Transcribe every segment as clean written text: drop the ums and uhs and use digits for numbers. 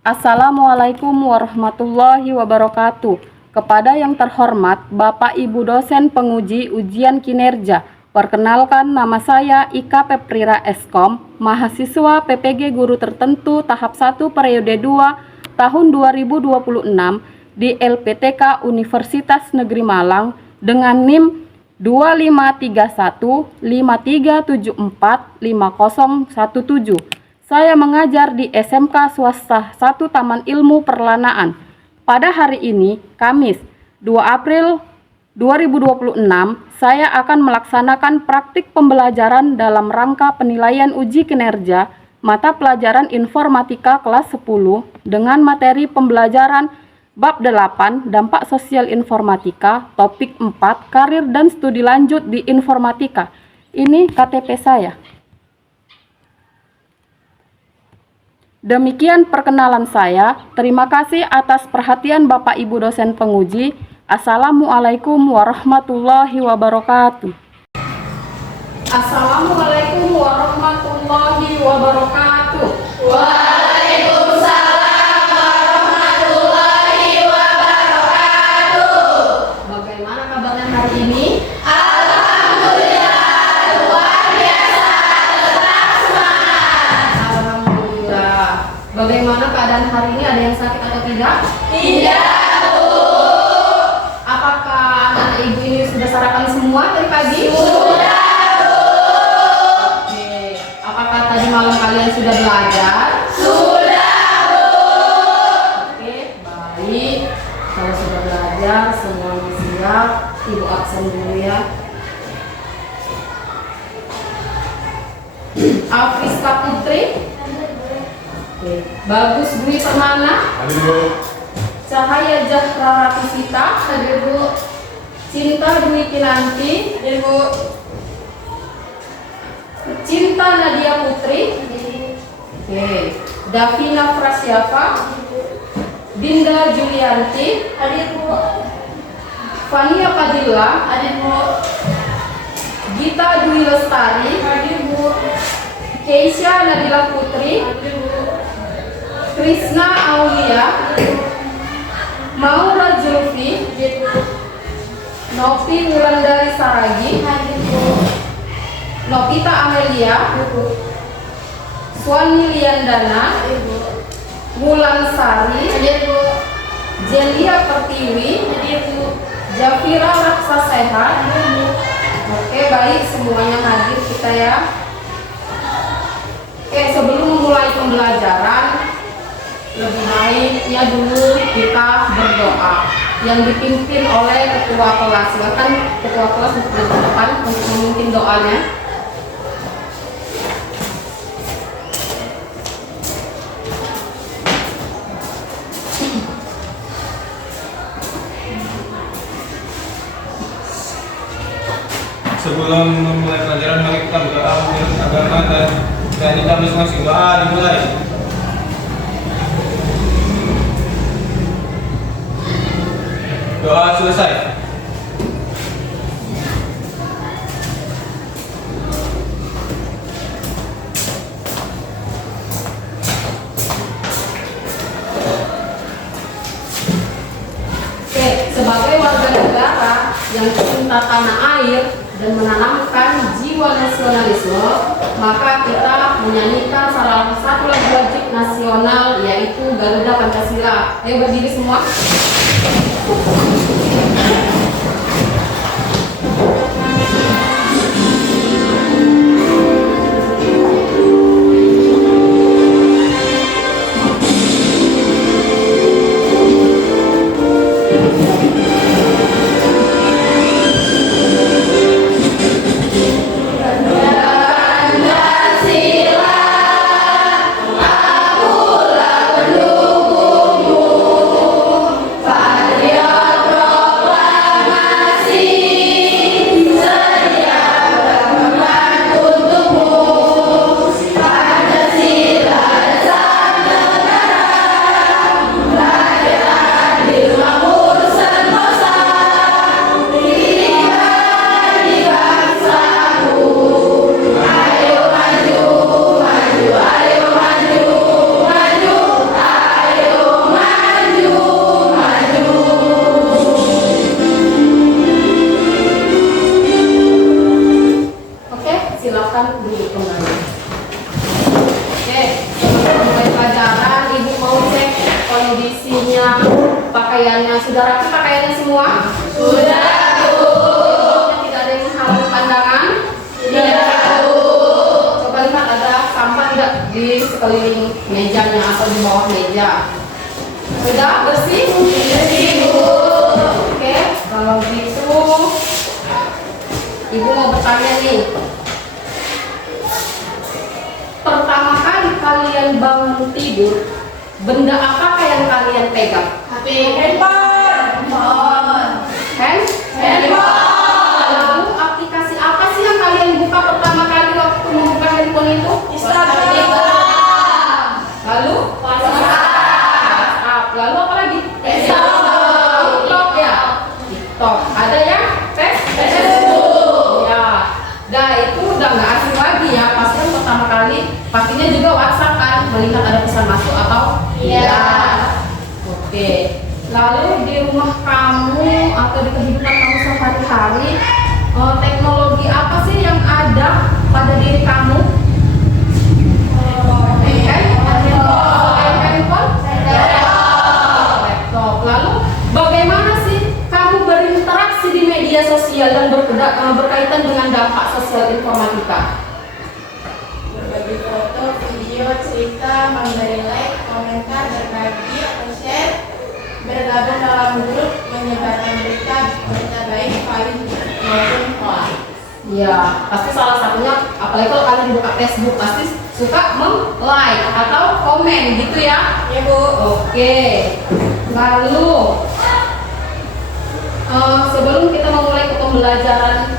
Assalamualaikum warahmatullahi wabarakatuh. Kepada yang terhormat Bapak Ibu dosen penguji ujian kinerja, perkenalkan nama saya Ika Peprira Eskom, mahasiswa PPG Guru Tertentu tahap 1 periode 2 tahun 2026 di LPTK Universitas Negeri Malang dengan NIM 253153745017. Saya mengajar di SMK Swasta 1 Taman Ilmu Perlanaan. Pada hari ini, Kamis 2 April 2026, saya akan melaksanakan praktik pembelajaran dalam rangka penilaian uji kinerja mata pelajaran informatika kelas 10 dengan materi pembelajaran bab 8 dampak sosial informatika, topik 4 karir dan studi lanjut di informatika. Ini KTP saya. Demikian perkenalan saya. Terima kasih atas perhatian Bapak Ibu dosen penguji. Assalamualaikum warahmatullahi wabarakatuh. Assalamualaikum warahmatullahi wabarakatuh. Waalaikumsalam warahmatullahi wabarakatuh. Bagaimana kabarnya hari ini? Alhamdulillah, luar biasa, tetap semangat. Alhamdulillah. Bagaimana keadaan hari ini? Ada yang sakit atau tidak? Tidak, Bu. Apakah anak ibu ini sudah sarapan semua dari pagi? Sudah, Bu. Oke. Apakah tadi malam kalian sudah belajar? Sudah, Bu. Oke, baik. Kalau sudah belajar, semuanya siap. Ibu absen dulu ya. Afriska Putri. Oke. Bagus Dwi Permana. Hadir, Bu. Cahaya Zahra Ratisita. Hadir, Bu. Cinta Dwi Kinanti. Hadir, Bu. Cinta Nadia Putri. Oke. Davina Prasyava. Dinda Julianti. Hadir, Bu. Fania Padilla. Hadir, Bu. Gita Dwi Lestari. Hadir, Bu. Keisha Nabila Putri. Hadir, Bu. Krisna Aulia. Maura Julfi. Hadir, Bu. Novi Wulandari Saragi. Hadir, Bu. Novita Amelia. Hadir, Bu. Swani Liandana. Hadir, Bu. Wulan Sari. Hadir, Bu. Jelia Pertiwi. Hadir, Bu. Jafira Raksa Sehat. Hadir, Bu. Oke, baik, semuanya hadir kita ya. Oke, sebelum memulai pembelajaran, lebih baiknya dulu kita berdoa yang dipimpin oleh ketua kelas. Silakan ketua kelas untuk ke depan untuk memimpin doanya. Sebelum memulai pelajaran, mari kita berdoa menurut agama dan kita masing-masing. Doa dimulai. Doa selesai. Oke, sebagai warga negara yang cinta tanah air dan menanamkan jiwa nasionalisme, maka kita menyanyikan salah satu lagu wajib nasional, yaitu Garuda Pancasila. Ayo berdiri semua. Pancasila, akulah pendukungmu. Patriot pakaiannya semua? Sudah, Bu. Tidak ada yang menghalangi pandangan? Tidak, Bu. Coba lihat ada sampah tidak di sekeliling mejanya atau di bawah meja. Sudah bersih? Bersih, Bu. Oke, kalau gitu Ibu mau bertanya nih. Pertama kali kalian bangun tidur, benda apakah yang kalian pegang? HP. Handphone. Handphone. Lalu aplikasi apa sih yang kalian buka pertama kali waktu membuka handphone itu? Instagram. Lalu? WhatsApp. Lalu apa lagi? TikTok ya? TikTok. Ada yang? Facebook. Ya. Nah itu udah nggak asing lagi ya. Pasti kan pertama kali pastinya juga WhatsApp kan, melihat ada pesan masuk atau Iya. Oke. Lalu di rumah kamu atau di kehidupan kamu sehari-hari, teknologi apa sih yang ada pada diri kamu? Handphone? Laptop. Lalu bagaimana sih kamu berinteraksi di media sosial dan berkaitan dengan dampak sosial informatika? Berbagi foto, video, cerita, memberi like, komentar, berbagi atau share, bergabung dalam grup, menyebarkan berita baik, valid maupun hoax. Ya, pasti salah satunya, apalagi kalau kalian buka Facebook, pasti suka like atau komen gitu ya. Ya, Bu. Oke. Lalu sebelum kita memulai ke pembelajaran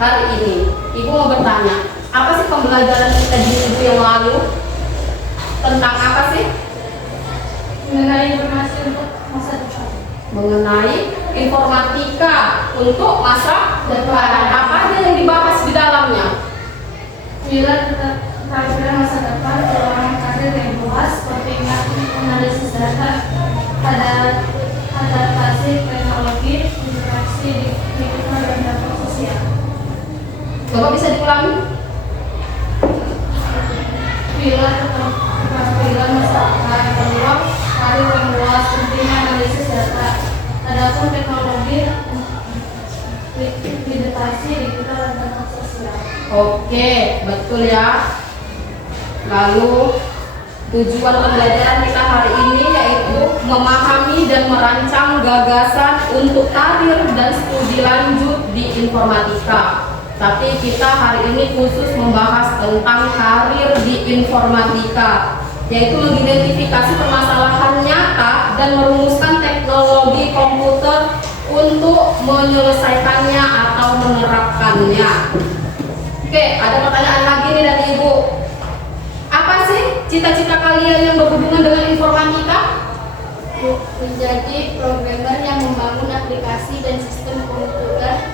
hari ini, Ibu mau bertanya, apa sih pembelajaran kita di minggu yang lalu? Tentang apa sih? Mengenai informasi untuk masa depan. Mengenai informatika untuk masa depan. Apa aja yang dibahas di dalamnya? Bila kehadiran masa depan peluang karir yang luas, seperti analisis data, adaptasi teknologi, interaksi digital dan dampak sosial. Coba bisa diulangi? Bila keterampilan masa depan peluang karir yang luas, penting analisis data, adapun teknologi, adaptasi digital dan dampak sosial. Oke, betul ya. Lalu tujuan pembelajaran kita hari ini yaitu memahami dan merancang gagasan untuk karir dan studi lanjut di informatika. Tapi kita hari ini khusus membahas tentang karir di informatika, yaitu mengidentifikasi permasalahan nyata dan merumuskan teknologi komputer untuk menyelesaikannya atau menerapkannya. Oke, ada pertanyaan lagi nih dari Ibu. Apa sih cita-cita kalian yang berhubungan dengan informatika? Menjadi programmer yang membangun aplikasi dan sistem komputer,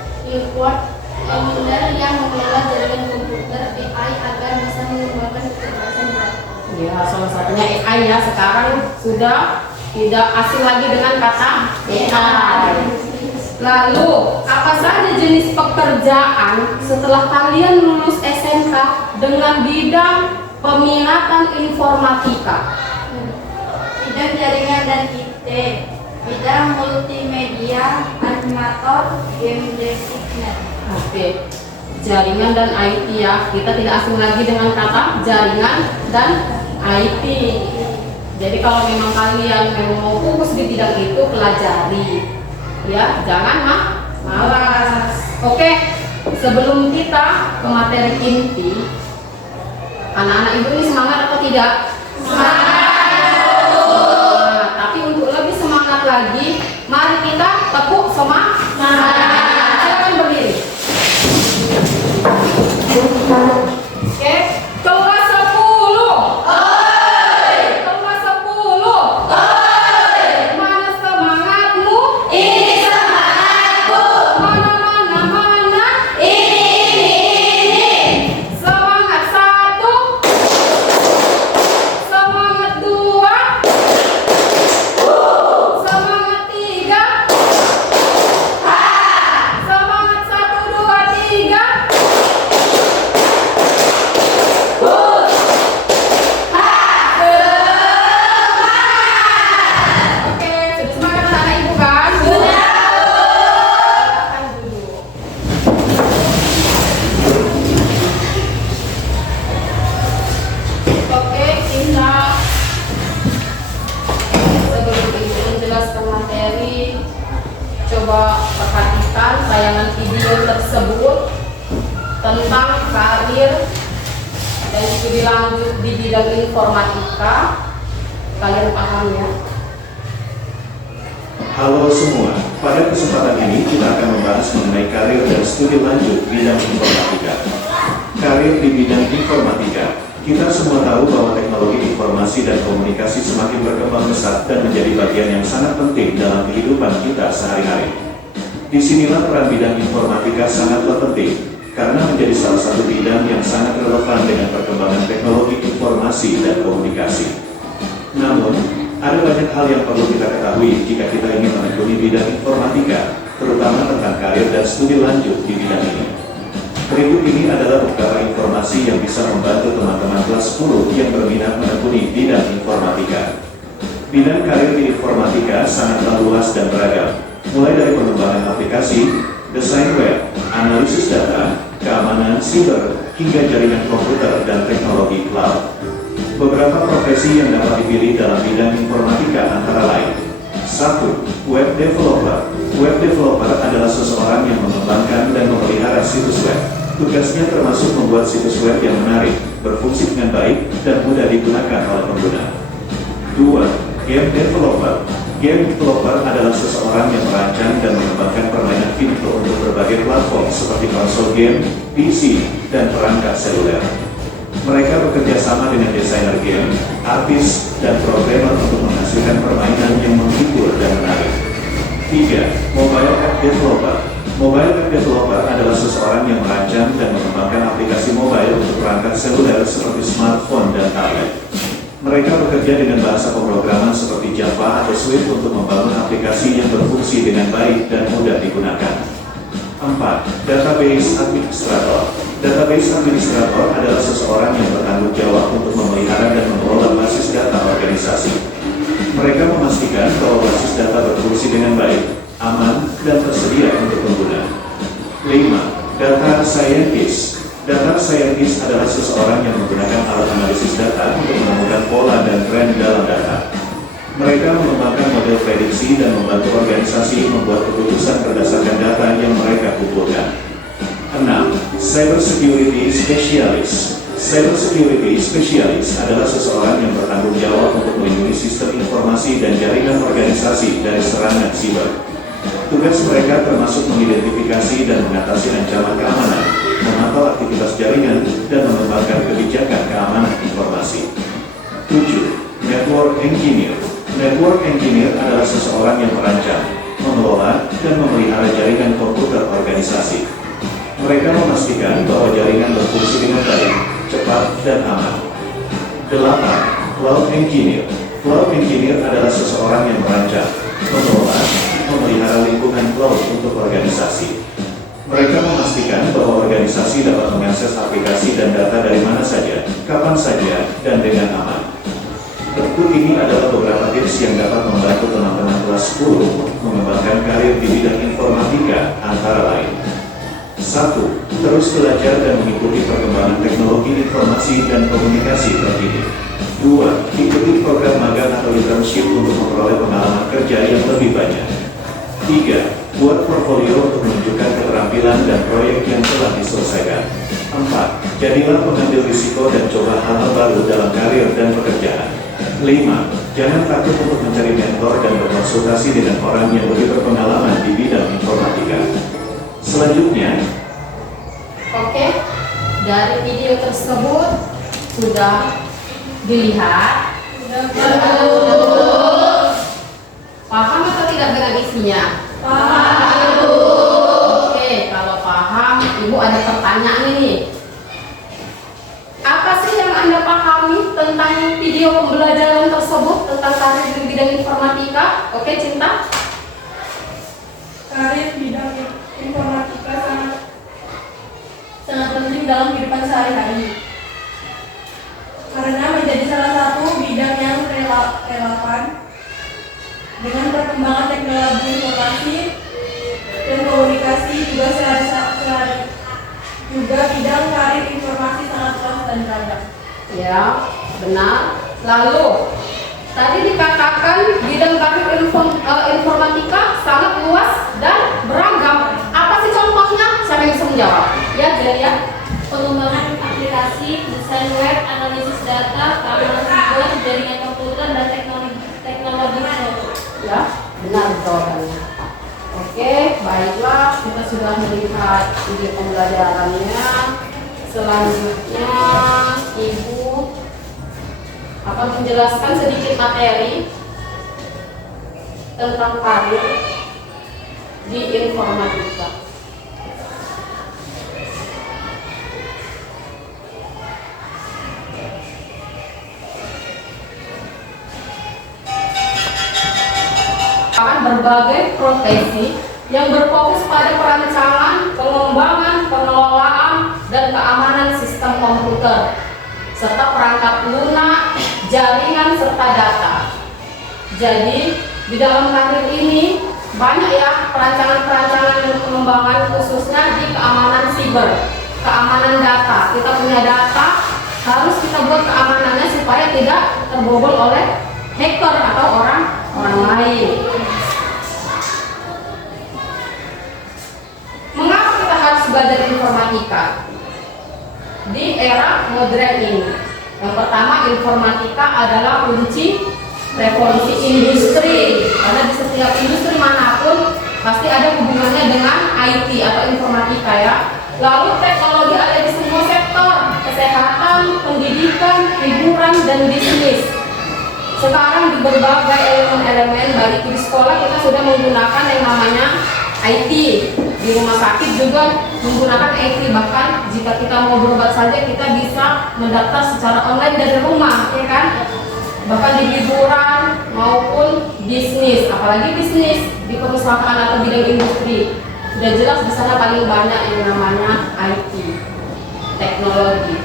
engineer yang mengelola jaringan komputer, AI agar bisa mengembangkan kecerdasan buatan. Ya, salah satunya AI ya. Sekarang sudah tidak asing lagi dengan kata AI. Lalu, apa saja jenis pekerjaan setelah kalian lulus SMK dengan bidang peminatan informatika? Bidang jaringan dan IT, bidang multimedia, animator, game designer. Oke, jaringan dan IT ya. Kita tidak asing lagi dengan kata jaringan dan IT. Jadi kalau memang kalian mau fokus di bidang itu, pelajari. Ya, jangan malas. Oke, sebelum kita ke materi inti, anak-anak ibu ini semangat atau tidak? Semangat. Nah, tapi untuk lebih semangat lagi, mari kita tepuk semangat. Silakan berdiri. Oke, kelas 10. Kelas 10. Mana semangatmu? Ini semangatku. Mana? Ini. Semangat 1. Semangat mahasiswa perhatikan tayangan video tersebut tentang karir dan studi lanjut di bidang informatika. Kalian paham ya? Halo semua, pada kesempatan ini kita akan membahas mengenai karir dan studi lanjut bidang informatika. Karir di bidang informatika. Kita semua tahu bahwa teknologi informasi dan komunikasi semakin berkembang pesat dan menjadi bagian yang sangat penting dalam kehidupan kita sehari-hari. Disinilah peran bidang informatika sangatlah penting, karena menjadi salah satu bidang yang sangat relevan dengan perkembangan teknologi informasi dan komunikasi. Namun, ada banyak hal yang perlu kita ketahui jika kita ingin menekuni bidang informatika, terutama tentang karir dan studi lanjut di bidang ini. Berikut ini adalah beberapa informasi yang bisa membantu teman-teman kelas 10 yang berminat menekuni bidang informatika. Bidang karir di informatika sangatlah luas dan beragam, mulai dari pengembangan aplikasi, desain web, analisis data, keamanan siber, hingga jaringan komputer dan teknologi cloud. Beberapa profesi yang dapat dipilih dalam bidang informatika antara lain. 1. Web developer. Web developer adalah seseorang yang mengembangkan dan memelihara situs web. Tugasnya termasuk membuat situs web yang menarik, berfungsi dengan baik, dan mudah digunakan oleh pengguna. 2. Game developer. Game developer adalah seseorang yang merancang dan mengembangkan permainan video untuk berbagai platform seperti konsol game, PC, dan perangkat seluler. Mereka bekerja sama dengan desainer game, artis, dan programmer untuk menghasilkan permainan yang menghibur dan menarik. 3. Mobile app developer. Mobile app developer adalah seseorang yang merancang dan mengembangkan aplikasi mobile untuk perangkat seluler seperti smartphone dan tablet. Mereka bekerja dengan bahasa pemrograman seperti Java atau Swift untuk membangun aplikasi yang berfungsi dengan baik dan mudah digunakan. 4. Database administrator. Database administrator adalah seseorang yang bertanggung jawab untuk memelihara dan mengelola basis data organisasi. Mereka memastikan bahwa basis data berfungsi dengan baik, aman, dan tersedia untuk pengguna. 5. Data scientist. Data scientist adalah seseorang yang menggunakan alat analisis data untuk menemukan pola dan tren dalam data. Mereka mengembangkan model prediksi dan membantu organisasi membuat keputusan berdasarkan data yang mereka kumpulkan. 6. Cyber security specialist. Cyber security specialist adalah seseorang yang bertanggung jawab untuk melindungi sistem informasi dan jaringan organisasi dari serangan siber. Tugas mereka termasuk mengidentifikasi dan mengatasi ancaman keamanan, memantau aktivitas jaringan, dan mengembangkan kebijakan keamanan informasi. 7. Network engineer. Network engineer adalah seseorang yang merancang, mengelola, dan memelihara jaringan komputer organisasi. Mereka memastikan bahwa jaringan berfungsi dengan baik, cepat, dan aman. 8. Cloud engineer. Cloud engineer adalah seseorang yang merancang, mengelola, memelihara lingkungan cloud untuk organisasi. Mereka memastikan bahwa organisasi dapat mengakses aplikasi dan data dari mana saja, kapan saja, dan dengan aman. Berikut ini adalah beberapa tips yang dapat membantu teman-teman kelas 10 mengembangkan karir di bidang informatika antara lain. 1. Terus belajar dan mengikuti perkembangan teknologi informasi dan komunikasi terkini. 2. Ikuti program magang atau internship untuk memperoleh pengalaman kerja yang lebih banyak. 3. Buat portfolio untuk menunjukkan keterampilan dan proyek yang telah diselesaikan. 4. Jadilah pengambil risiko dan coba hal-hal baru dalam karir dan pekerjaan. 5. Jangan takut untuk mencari mentor dan berkonsultasi dengan orang yang lebih berpengalaman di bidang informatika. Selanjutnya, Oke, dari video tersebut sudah dilihat. Paham atau tidak dengan isinya? Paham. Oke, kalau paham, Ibu ada pertanyaan ini. Apa sih yang Anda pahami tentang video pembelajaran tersebut tentang karir di bidang informatika? Oke, Cinta? Karir bidang informatika sangat penting dalam kehidupan sehari-hari karena menjadi salah satu bidang yang relevan dengan perkembangan teknologi informasi dan komunikasi. Juga bidang karir informasi sangat luas dan beragam. Ya, benar. Lalu Tadi dikatakan bidang karir informatika sangat luas dan beragam. Apa sih contohnya? Siapa yang bisa menjawab? Ya, Jelia. Pengembangan aplikasi, desain web, analisis data, keamanan siber, jaringan komputer, dan teknologi software. Ya, benar jawabannya. Oke, baiklah, kita sudah melihat ide pembelajarannya. Selanjutnya, Ibu akan menjelaskan sedikit materi tentang karir di informatika. Berbagai profesi yang berfokus pada perancangan, pengembangan, pengelolaan, dan keamanan sistem komputer, serta perangkat lunak, jaringan, serta data. Jadi, di dalam karir ini banyak ya perancangan-perancangan dan pengembangan khususnya di keamanan siber, keamanan data. Kita punya data, harus kita buat keamanannya supaya tidak terbobol oleh hacker atau orang lain. Mengapa kita harus belajar informatika di era modern ini? Yang pertama, informatika adalah kunci revolusi industri, karena di setiap industri manapun pasti ada hubungannya dengan IT atau informatika ya. Lalu teknologi ada di semua sektor, kesehatan, pendidikan, hiburan, dan bisnis. Sekarang di berbagai elemen-elemen, balik di sekolah kita sudah menggunakan yang namanya IT. Di rumah sakit juga menggunakan IT. Bahkan jika kita mau berobat saja kita bisa mendaftar secara online dari rumah, ya kan? Bahkan di hiburan maupun bisnis, apalagi bisnis di perusahaan atau bidang industri, sudah jelas di sana paling banyak yang namanya IT, teknologi.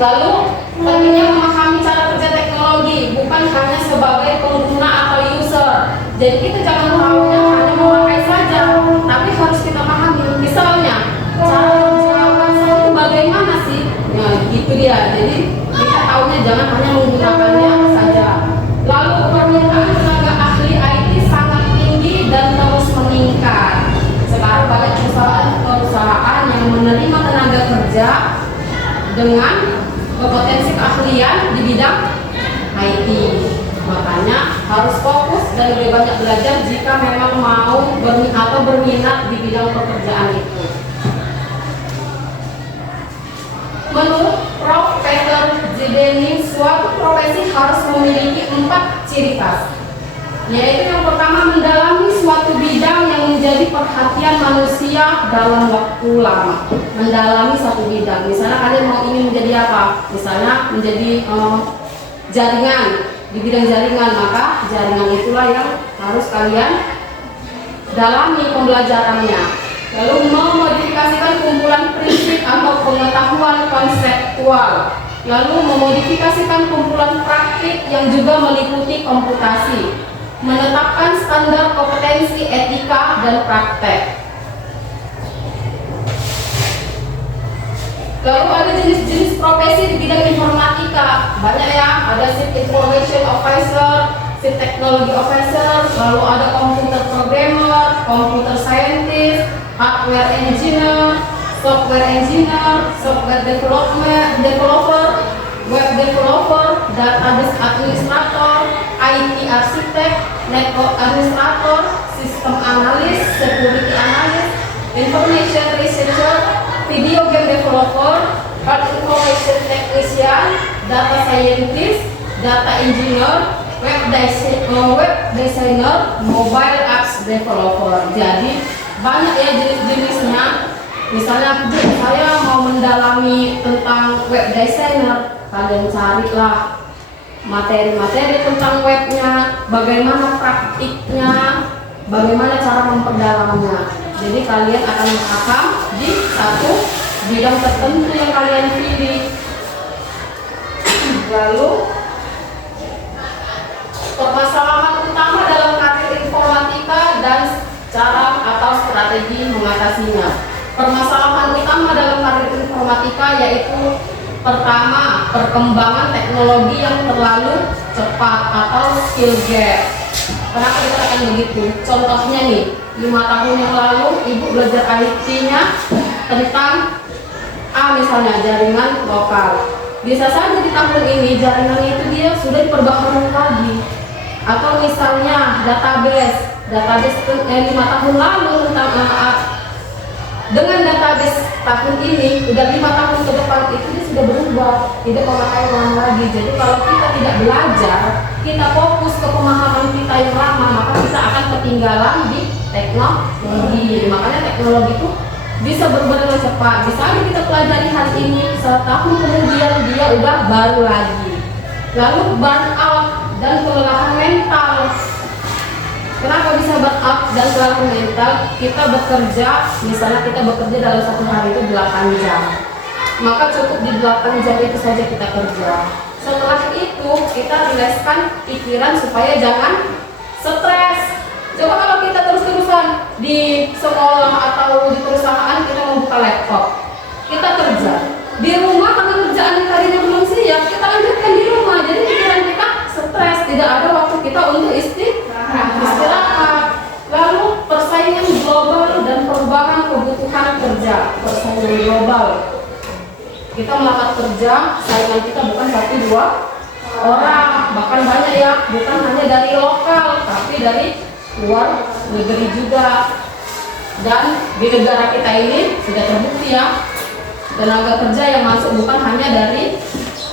Lalu pentingnya memahami cara kerja teknologi, bukan hanya sebagai pengguna atau user. Jadi kita jangan tahunya hanya memakai saja, tapi harus kita pahami. Misalnya cara kerja WhatsApp itu bagaimana sih? Nah, gitu dia. Jadi kita tahunya jangan hanya menggunakannya saja. Lalu permintaan tenaga ahli IT sangat tinggi dan terus meningkat. Sekarang banyak perusahaan yang menerima tenaga kerja dengan berpotensi keahlian di bidang IT. Makanya harus fokus dan lebih banyak belajar jika memang mau atau berminat di bidang pekerjaan itu. Menurut Prof. Peter Zidane, suatu profesi harus memiliki 4 ciri khas, yaitu yang pertama mendalami suatu bidang yang menjadi perhatian manusia dalam waktu lama. Mendalami suatu bidang, misalnya kalian mau ingin menjadi apa? Misalnya menjadi jaringan, di bidang jaringan, maka jaringan itulah yang harus kalian dalami pembelajarannya. Lalu memodifikasikan kumpulan prinsip atau pengetahuan konseptual. Lalu memodifikasikan kumpulan praktik yang juga meliputi komputasi. Menetapkan standar kompetensi etika dan praktek. Lalu ada jenis-jenis profesi di bidang informatika, banyak ya. Ada Chief Information Officer, Chief Technology Officer, lalu ada Computer Programmer, Computer Scientist, Hardware Engineer, Software Engineer, Software Developer, Web Developer, Database Administrator, IT Architect, Network Administrator, System Analyst, Security Analyst, Information Researcher, Video Game Developer, Art Information Technician, Data Scientist, Data Engineer, Web Designer, Mobile Apps Developer. Jadi banyak ya jenis-jenisnya. Misalnya saya mau mendalami tentang web designer, kalian carilah materi-materi tentang webnya, bagaimana praktiknya, bagaimana cara memperdalamnya. Jadi kalian akan paham di satu bidang tertentu yang kalian pilih. Lalu permasalahan utama dalam karir informatika dan cara atau strategi mengatasinya. Permasalahan utama dalam karir informatika yaitu Pertama, perkembangan teknologi yang terlalu cepat atau skill gap. Kenapa dikatakan begitu? Contohnya nih, 5 tahun yang lalu ibu belajar IT-nya tentang misalnya jaringan lokal. Bisa saja di tahun ini jaringan itu dia sudah diperbaharui lagi. Atau misalnya database itu 5 tahun lalu tentang dengan database tahun ini udah 5 tahun ke depan itu dia sudah berubah, tidak memakai ulang lagi. Jadi kalau kita tidak belajar, kita fokus ke pemahaman kita yang lama, maka kita akan ketinggalan di teknologi. Makanya teknologi itu bisa berubah dengan cepat. Bisa aja kita pelajari hari ini, setahun kemudian dia udah baru lagi. Lalu burnout dan kelelahan mental. Kenapa bisa burnout dan kelelahan mental? Kita bekerja, misalnya kita bekerja dalam satu hari itu 8 jam. Maka cukup di 8 jam itu saja kita kerja. Setelah itu kita rilekskan pikiran supaya jangan stres. Coba kalau kita terus-terusan di sekolah atau di perusahaan kita membuka laptop, kita kerja. Di rumah karena kerjaan yang tadinya belum siap, kita lanjutkan di rumah. Jadi pikiran kita stres, tidak ada waktu kita untuk istirahat. Lalu persaingan global dan perubahan kebutuhan kerja. Persaingan global. Kita melamar kerja, saingan kita bukan 1-2 orang, bahkan banyak ya, bukan hanya dari lokal, tapi dari luar negeri juga. Dan di negara kita ini sudah terbukti ya, tenaga kerja yang masuk bukan hanya dari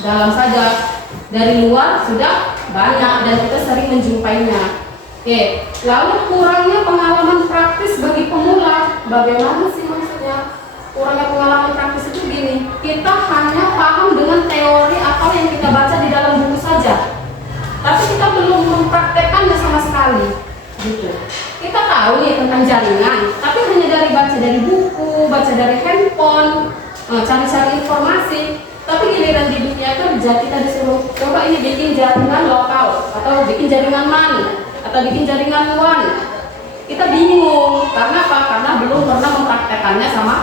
dalam saja, dari luar sudah banyak dan kita sering menjumpainya. Oke, lalu kurangnya pengalaman praktis bagi pemula. Bagaimana sih maksudnya? Kurangnya pengalaman praktis itu gini, kita hanya paham dengan teori atau yang kita baca di dalam buku saja, tapi kita belum mempraktekkannya sama sekali. Gitu. Kita tahu nih tentang jaringan, tapi hanya dari baca dari buku, baca dari handphone, cari-cari informasi. Tapi giliran di dunia kerja kita disuruh coba ini bikin jaringan lokal atau bikin jaringan MAN atau bikin jaringan WAN. Kita bingung karena apa? Karena belum pernah mempraktekannya sama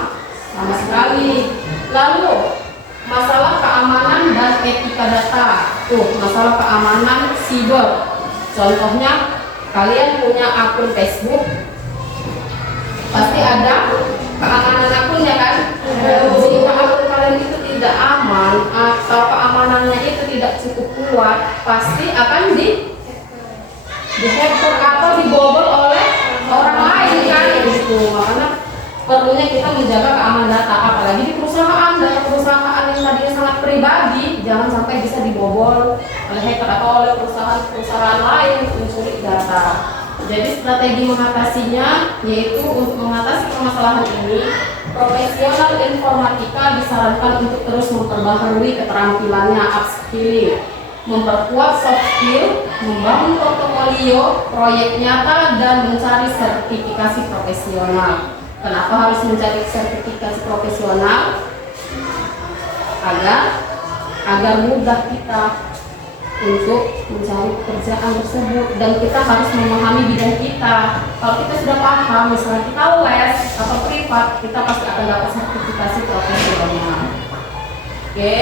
sekali. Lalu masalah keamanan dan etika data. Masalah keamanan siber. Contohnya kalian punya akun Facebook, pasti ada keamanan akunnya kan? Jika akun kalian itu tidak aman atau keamanannya itu tidak cukup kuat, pasti akan di-hacker atau dibobol oleh orang lain kan? Gitu. Makanya perlunya kita menjaga keamanan data, apalagi di perusahaan. Data perusahaan yang tadinya sangat pribadi jangan sampai bisa dibobol oleh hacker atau oleh perusahaan lain mencuri data. Jadi strategi mengatasinya yaitu untuk mengatasi permasalahan ini, profesional informatika disarankan untuk terus memperbaharui keterampilannya, upskilling, memperkuat soft skill, membangun portofolio, proyek nyata, dan mencari sertifikasi profesional. Kenapa harus mencari sertifikasi profesional? Agar mudah kita untuk mencari pekerjaan tersebut, dan kita harus memahami bidang kita. Kalau kita sudah paham, misalnya kita les atau privat, kita pasti akan dapat sertifikasi profesional. Oke.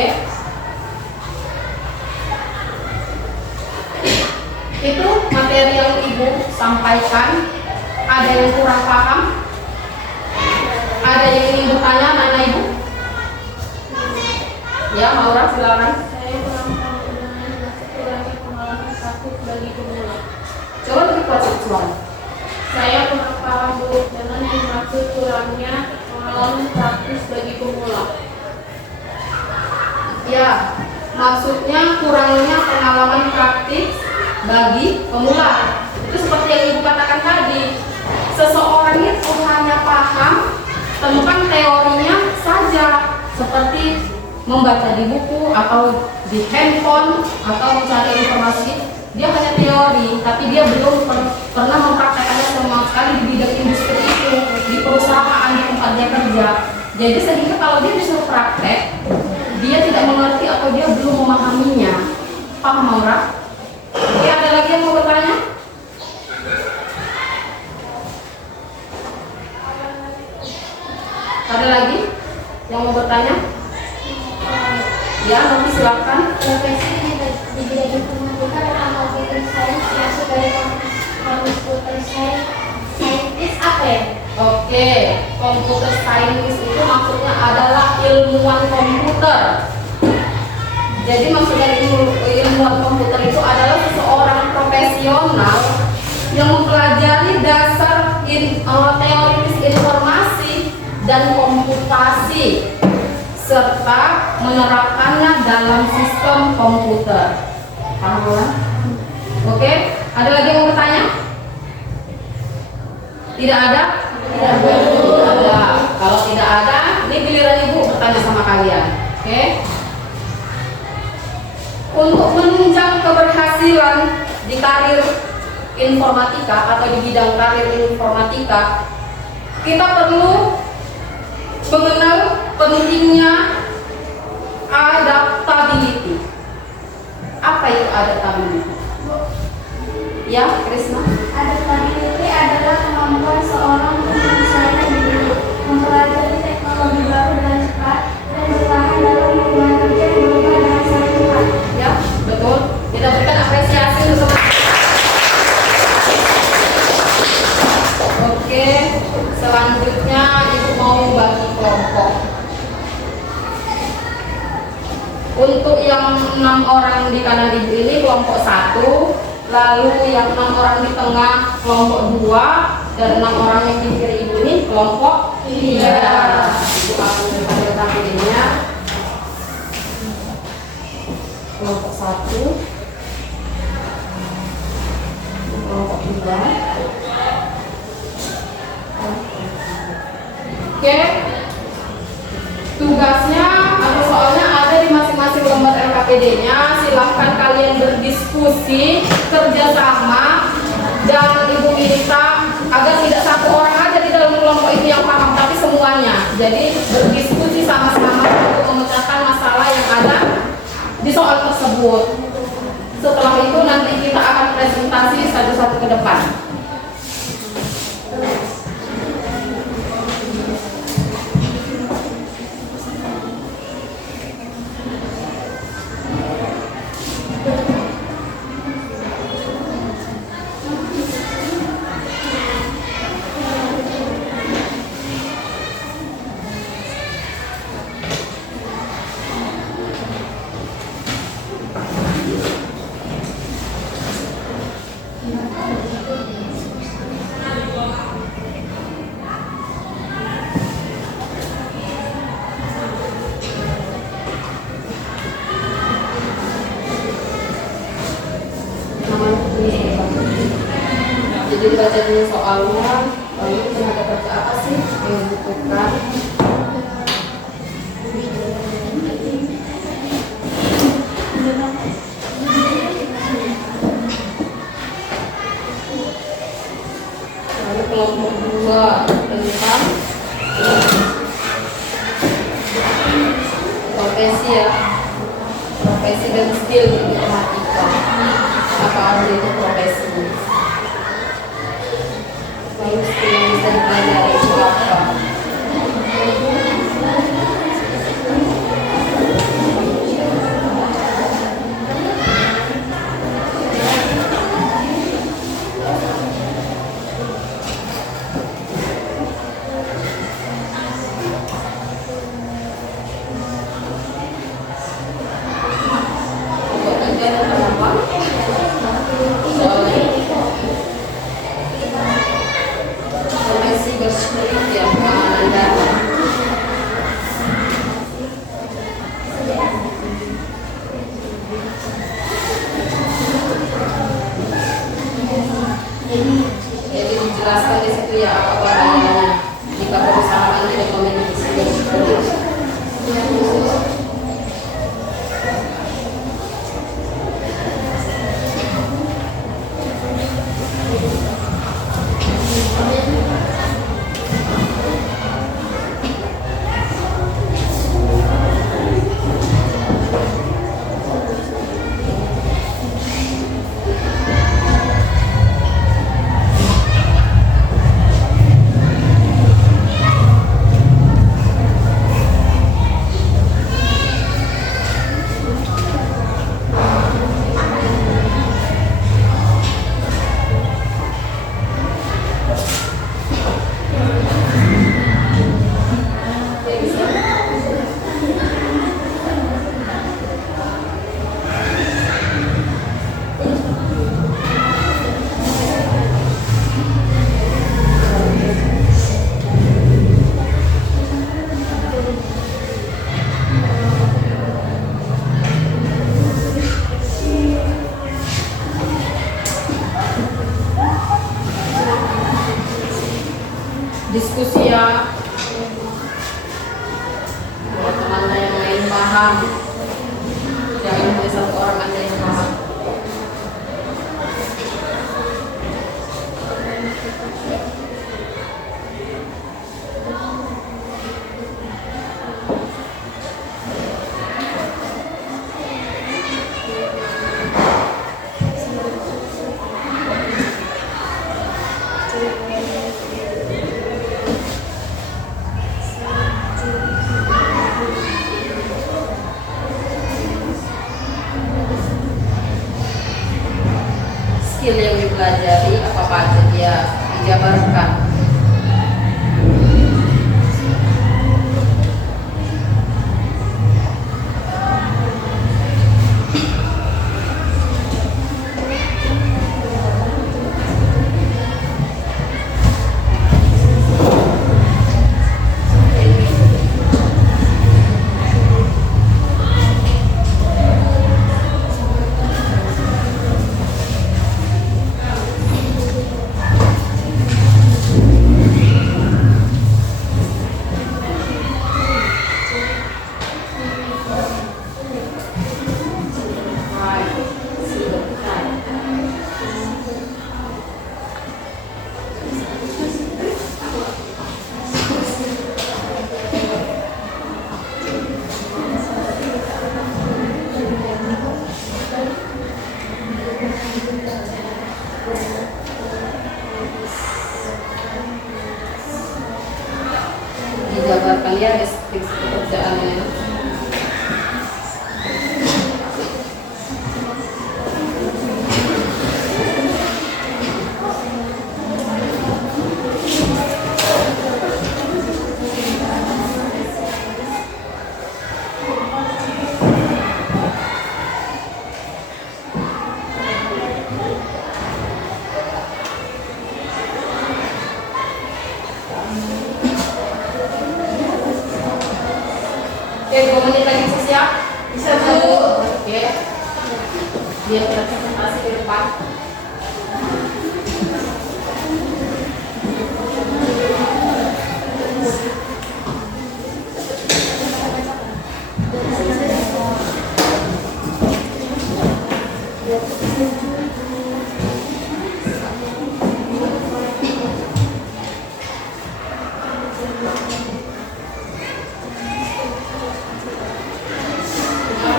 Itu materi yang Ibu sampaikan. Ada yang kurang paham? Ada yang ingin bertanya, mana Ibu? Ya, Maura silakan. Saya kurang paham dengan kurangnya pengalaman praktik bagi pemula. Coba lebih kuat suara. Saya kurang paham Bu dengan yang dimaksud kurangnya pengalaman praktis bagi pemula. Ya, maksudnya kurangnya pengalaman praktik bagi pemula. Itu seperti yang Ibu katakan tadi. Seseorang itu hanya paham tentang teorinya saja, seperti membaca di buku atau di handphone atau mencari informasi. Dia hanya teori, tapi dia belum pernah mempraktekannya sama sekali di bidang industri itu, di perusahaan, di tempat dia kerja. Jadi sehingga kalau dia disuruh praktek, dia tidak mengerti atau dia belum memahaminya. Paham, Maura? Oke, ada lagi yang mau bertanya? Ada lagi yang mau bertanya? Ya, nanti silakan. Profesi di bidang informatika dan computer science masuk dari computer scientist apa ya? Oke, computer scientist itu maksudnya adalah ilmuwan komputer. Jadi maksud dari ilmuwan komputer itu adalah seseorang profesional yang mempelajari dasar teoritis informasi dan komputasi serta menerapkannya dalam sistem komputer. Paham kan? Oke, ada lagi yang mau bertanya? Tidak ada? Tidak ada. Kalau tidak ada, ini giliran ibu bertanya sama kalian. Oke? Untuk menunjang keberhasilan di karir informatika atau di bidang karir informatika, kita perlu mengenal pentingnya adaptability. Apa itu adaptability? Ya, Krisna? Adaptability adalah kemampuan seorang untuk menyesuaikan diri, mempelajari teknologi baru dengan cepat, dan bertahan dalam lingkungan kerja yang berubah dengan sangat cepat. Ya, betul. Kita berikan apresiasi untuk Oke, selanjutnya ibu mau bagi kelompok. Untuk yang 6 orang di kanan ibu ini kelompok 1, lalu yang 6 orang di tengah kelompok 2, dan 6 orang yang di kiri ibu ini kelompok 3. Ibu akan berikan pilihnya. Kelompok 1, kelompok 2. Oke, tugasnya atau soalnya ada di masing-masing lembar LKPD-nya. Silahkan kalian berdiskusi, kerjasama, dan ibu minta agar tidak satu orang aja di dalam kelompok itu yang paham, tapi semuanya. Jadi berdiskusi sama-sama untuk memecahkan masalah yang ada di soal tersebut. Setelah itu nanti kita akan presentasi satu-satu ke depan. Jadi baca dulu soalnya, lalu tenaga kerja apa sih yang dibutuhkan. Lalu kelompok 2 tentang profesi ya, profesi dan skill di informatika. Apa aja itu profesi? Lalu skill yang bisa dipelajari itu apa? Profesi diskusi ya. Buat teman yang lain paham, jangan hanya satu orang aja yang paham. Skill yang dipelajari apa aja dia dijabarkan. Dijabarkan ya deskripsi pekerjaannya. Oke, 2 menit lagi bisa siap? Bisa Bu. Oke. Biar kita presentasi ke depan.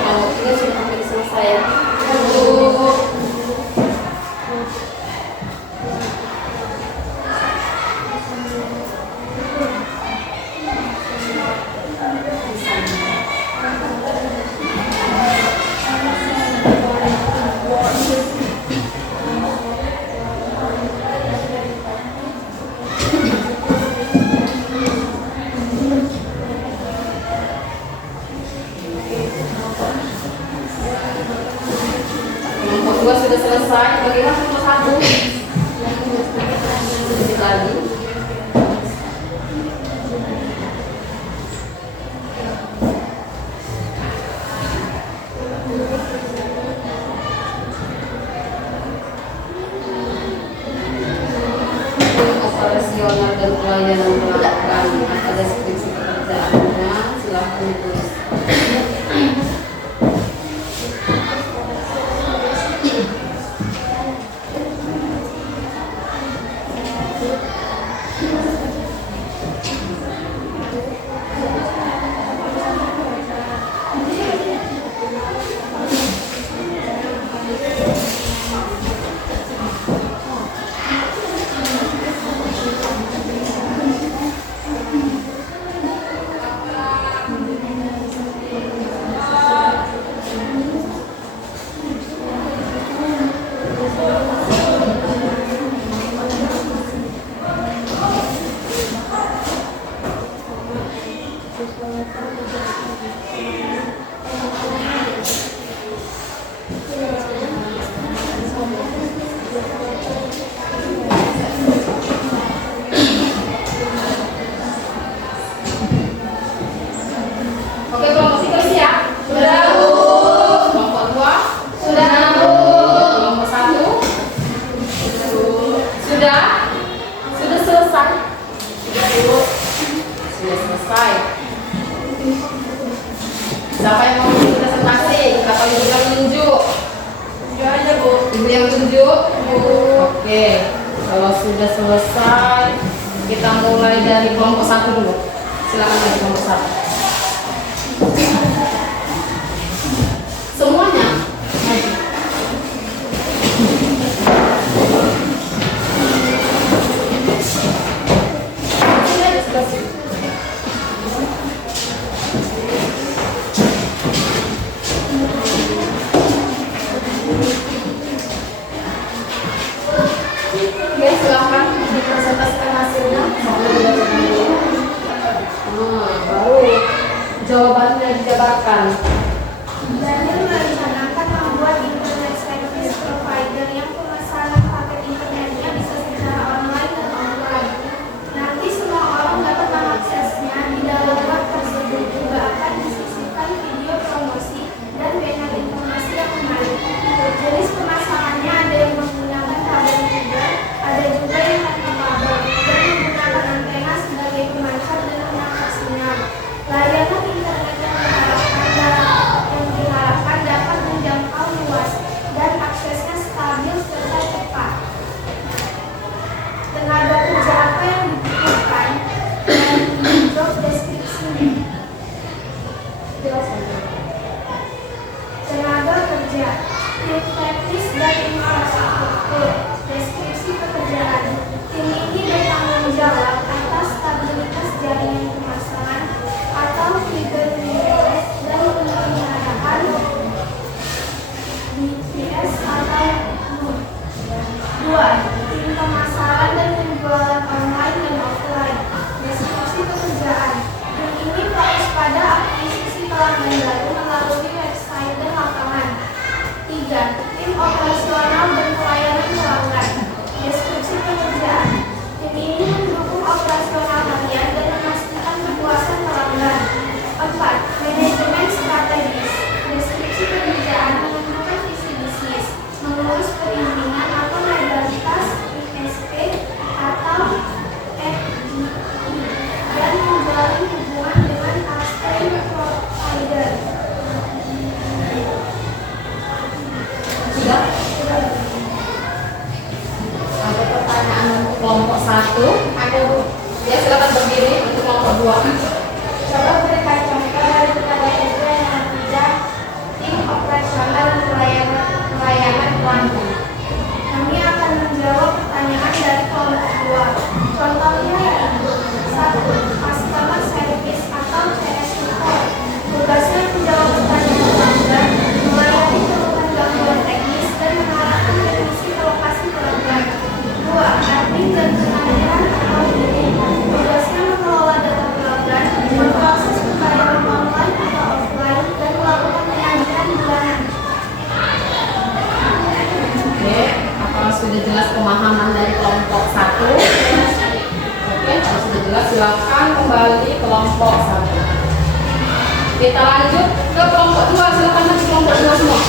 Kalau ini sudah hampir selesai ya. Kelompok 2 sudah selesai. Bagaimana kelompok 1? Sedikit lagi. Operasional dan pelayanan pelanggan. Ada deskripsi pekerjaannya. Silahkan tulis. selesai. Siapa yang mau bikin presentasi? Atau ibu yang tunjuk? Tunjuk aja, Bu. Ibu yang tunjuk? Bu. Oke, kalau sudah selesai, kita mulai dari kelompok 1 dulu. Silakan dari kelompok 1. Semuanya. Oke, silakan dipresentasikan hasilnya. Baru jawabannya dijabarkan. Daniel merencanakan membuat internet service provider yang pemesanan paket internetnya bisa secara online dan offline. Nanti semua orang dapat mengaksesnya. Di dalam web tersebut juga akan disisipkan video promosi dan banyak informasi yang menarik. Jenis pemasangannya ada yang menggunakan kabel fiber, ada juga yang tanpa kabel, dan menggunakan antena sebagai pemancar dan penangkap sinyal. Layanan internet yang diharapkan dapat menjangkau luas dan aksesnya stabil serta cepat. Tenaga kerja apa yang dibutuhkan dan job description-nya? Jelaskan. Tenaga kerja, tim teknis dan infrastruktur, deskripsi pekerjaan. Tim ini bertanggung jawab atas stabilitas jaringan pemasangan atau fiber wireless dan penyelenggaraan BTS atau NUC. 2. Tim pemasaran dan penjualan online dan offline, deskripsi pekerjaan. Tim ini fokus pada akuisisi pelanggan baru melalui website dan lapangan. 3. Tim operasional dan pelayanan pelanggan, deskripsi pekerjaan. Tim ini mendukung operasional harian dan memastikan kepuasan pelanggan. 4. Manajemen strategis, deskripsi pekerjaan menentukan visi bisnis, mengurus perizinan atau legalitas ISP atau FDI, dan menjalin hubungan dengan upstream provider. Sudah? Ada pertanyaan untuk kelompok 1? Ada, Bu. Ya, silakan berdiri untuk kelompok 2. Coba berikan contoh dari tenaga kerja yang tidak tim operasional dan pelayanan pelanggan. Kami akan menjawab pertanyaan dari kelompok 2. Contohnya yaitu 1. Customer service atau CS support. Tugasnya menjawab pertanyaan pelanggan, melayani keluhan gangguan teknis dan mengarahkan teknisi ke lokasi pelanggan. 2. Admin dan pengadilan atau billing. Tugasnya mengelola data pelanggan, memproses pembayaran online atau offline, dan melakukan penagihan bulanan. Oke, apakah sudah jelas pemahaman dari kelompok 1? Oke, kalau sudah jelas silakan kembali kelompok 1. Kita lanjut ke kelompok 2. Silakan nanti kelompok 2 semua.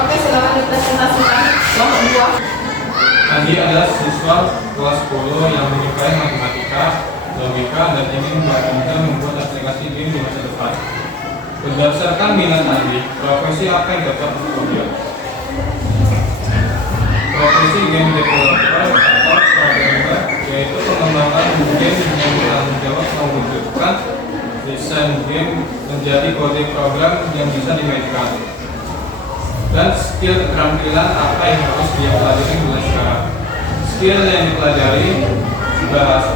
Oke, silakan dipresentasikan kelompok 2. Andi adalah siswa kelas 10 yang menyukai matematika, logika, dan ingin berkembang membuat aplikasi game di masa depan. Berdasarkan minat Andi, profesi apa yang cocok untuk dia? Profesi game developer atau programmer, yaitu pengembangan game yang bertanggung jawab mewujudkan desain game menjadi kode program yang bisa dimainkan. Dan skill keterampilan apa yang harus dia pelajari mulai sekarang. Skill yang dipelajari bahasa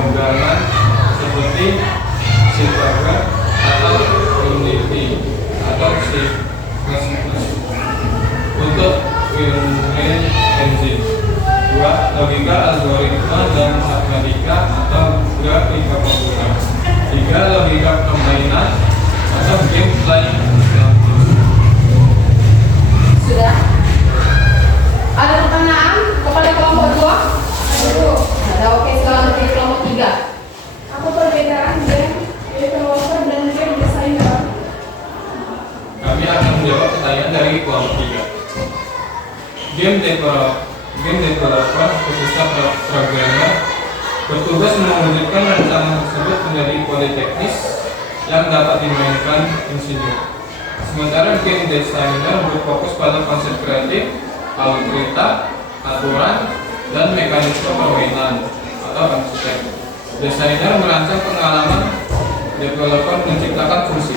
pemrograman seperti C program atau Unity atau C++. Untuk Unreal Engine. 2. Logika, algoritma, dan matematika atau grafika game developer khususnya programmer bertugas mewujudkan rencana tersebut menjadi kode teknis yang dapat dimainkan insinyur. Sementara game designer berfokus pada konsep kreatif, alur cerita, aturan, dan mekanisme permainan atau konsep. Desainer merancang pengalaman, developer menciptakan fungsi.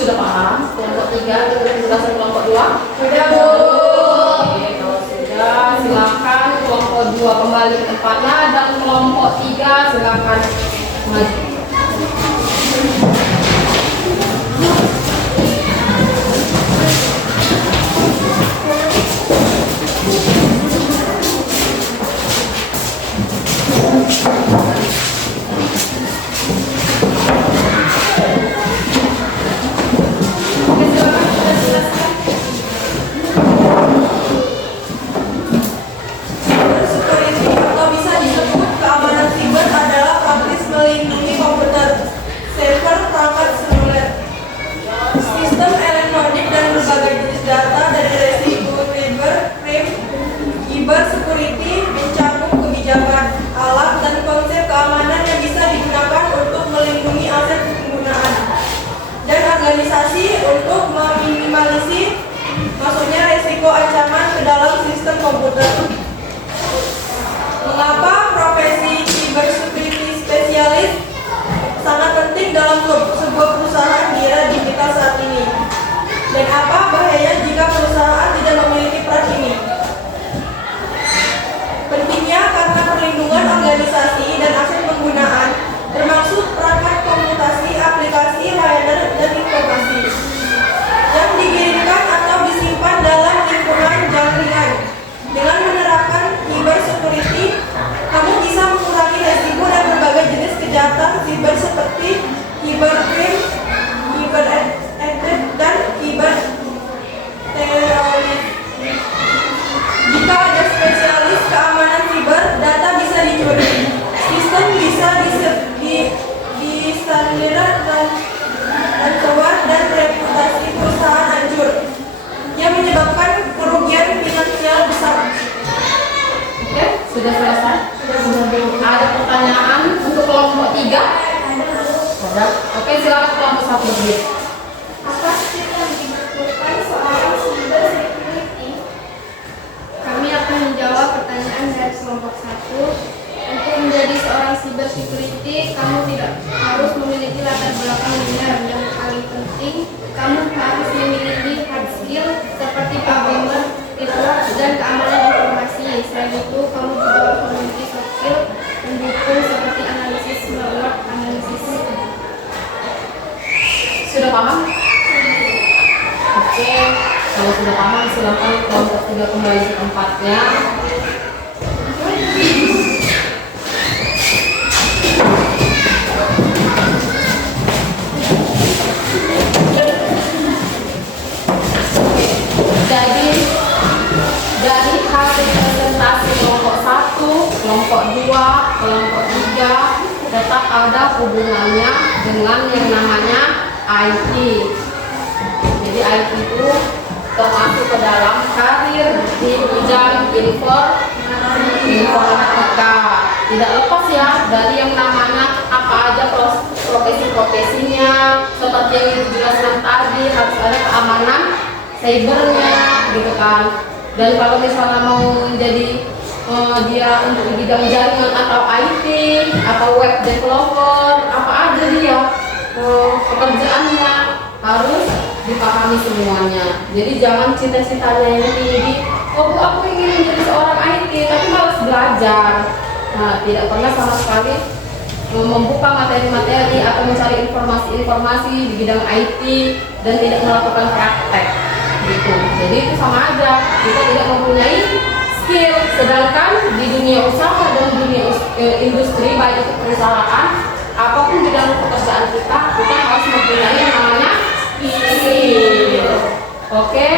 Sudah paham? Kelompok 3 kita penjelasan kelompok 2? Sudah, Bu. Oke, kalau sudah silakan kelompok 2 kembali ke tempatnya dan kelompok 3 silakan maju. Security atau bisa disebut keamanan siber adalah praktis melindungi komputer, server, perangkat seluler, sistem elektronik dan berbagai jenis data dari resiko cyber crime. Cyber security mencakup kebijakan, alat, dan konsep keamanan yang bisa digunakan untuk melindungi aset penggunaan dan organisasi untuk meminimalisir masuknya resiko ancaman ke dalam sistem komputer. Mengapa profesi cybersecurity spesialis sangat penting dalam sebuah perusahaan di era digital saat ini? Dan apa bahaya jika perusahaan tidak memiliki peran ini? Pentingnya karena perlindungan organisasi dan aset penggunaan, termasuk perangkat komutasi, aplikasi, layanan, dan informasi yang dikirimkan atau disimpan dalam lingkungan jaringan. Dengan menerapkan cybersecurity, kamu bisa mengurangi resiko dan berbagai jenis kejahatan siber seperti cybercrime, cyber attack, dan cyber teroris. Jika ada spesialis keamanan siber, data bisa dicuri, sistem bisa disandera dan keluar, dan reputasi perusahaan hancur, yang menyebabkan kerugian finansial besar. Oke, sudah selesai? Ada pertanyaan untuk kelompok 3? Ada. Oke, silakan kelompok 1 berdiri. Apa skill yang dibutuhkan seorang cyber security? Kami akan menjawab pertanyaan dari kelompok 1. Untuk menjadi seorang cyber security, kamu tidak harus memiliki latar belakang linear. Yang paling penting, kamu harus memiliki hard skill seperti programmer, network, dan keamanan informasi. Selain itu, kamu juga harus memiliki soft skill mendukung seperti analisis malware, analisis. Sudah paham? Oke, kalau sudah paham silakan kelompok 3 kembali ke tempatnya. Jadi hasil presentasi kelompok 1, kelompok 2, kelompok 3 tetap ada hubungannya dengan yang namanya IT. Jadi IT itu termasuk ke dalam karir di bidang informatika. Tidak lepas ya dari yang namanya apa aja profesi-profesinya, seperti yang dijelaskan tadi, harus ada keamanan cybernya gitu kan. Dan kalau misalnya mau menjadi dia untuk di bidang jaringan atau IT atau web developer, apa aja dia pekerjaannya harus dipahami semuanya. Jadi jangan cita-citanya yang tinggi, oh Bu, aku ingin menjadi seorang IT tapi malas belajar. Nah, tidak pernah sama sekali membuka materi-materi atau mencari informasi-informasi di bidang IT dan tidak melakukan praktek gitu. Jadi itu sama aja, kita tidak mempunyai skill. Sedangkan di dunia usaha dan dunia industri, baik itu perusahaan apapun bidang pekerjaan kita harus mempunyai yang namanya skill. Oke,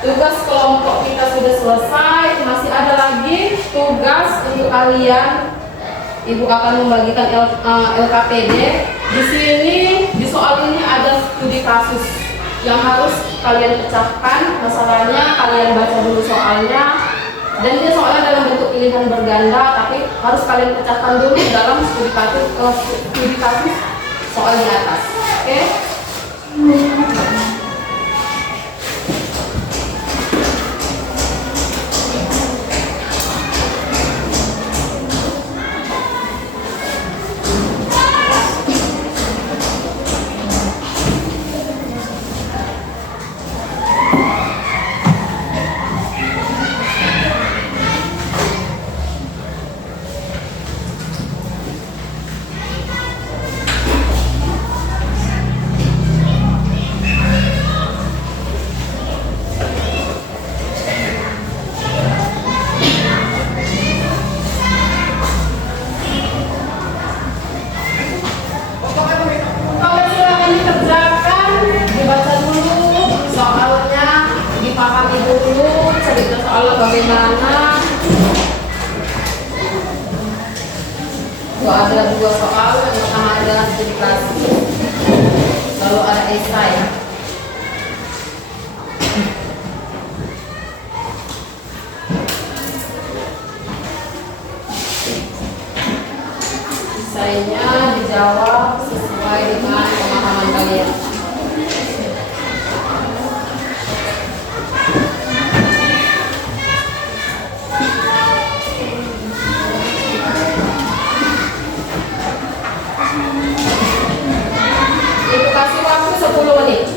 tugas kelompok kita sudah selesai. Masih ada lagi tugas untuk kalian. Ibu akan membagikan LKPD. Di sini di soal ini ada studi kasus. yang harus kalian pecahkan. Masalahnya kalian baca dulu soalnya, dan ini soalnya dalam bentuk pilihan berganda, tapi harus kalian pecahkan dulu dalam studi kasus soal di atas. Oke? Bagaimana? Ada dua soal, yang pertama adalah studi kasus, lalu ada esai. Esainya dijawab sesuai dengan pemahaman kalian. Kasih waktu 10 menit.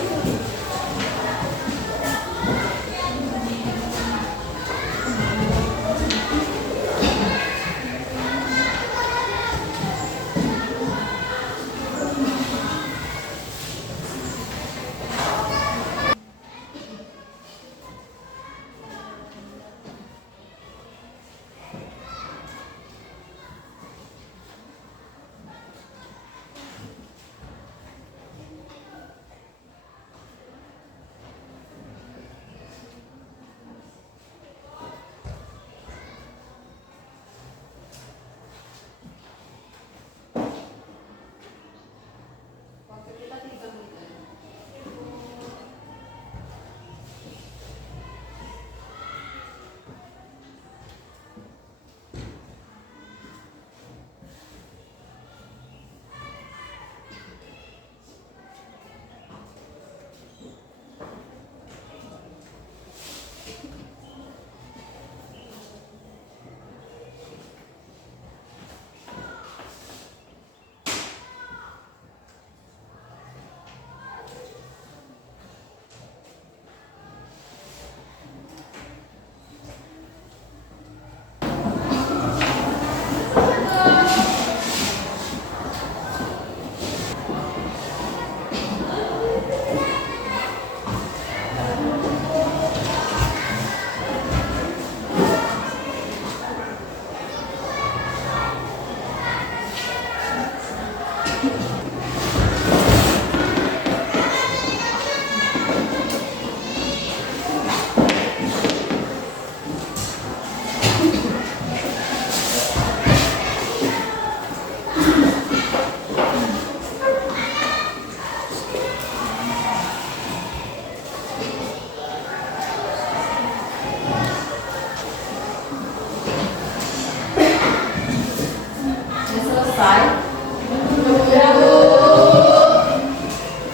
Selesai.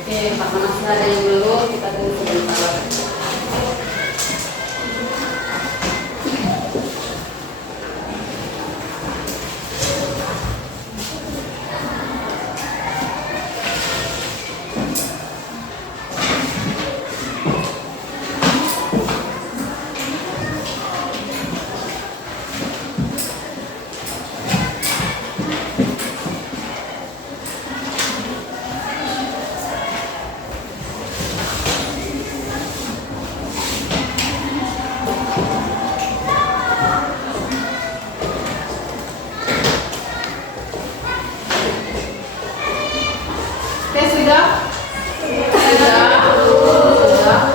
Oke, Pak Manas ada yang belum, kita tunggu sebentar. Oke, sudah? Sudah.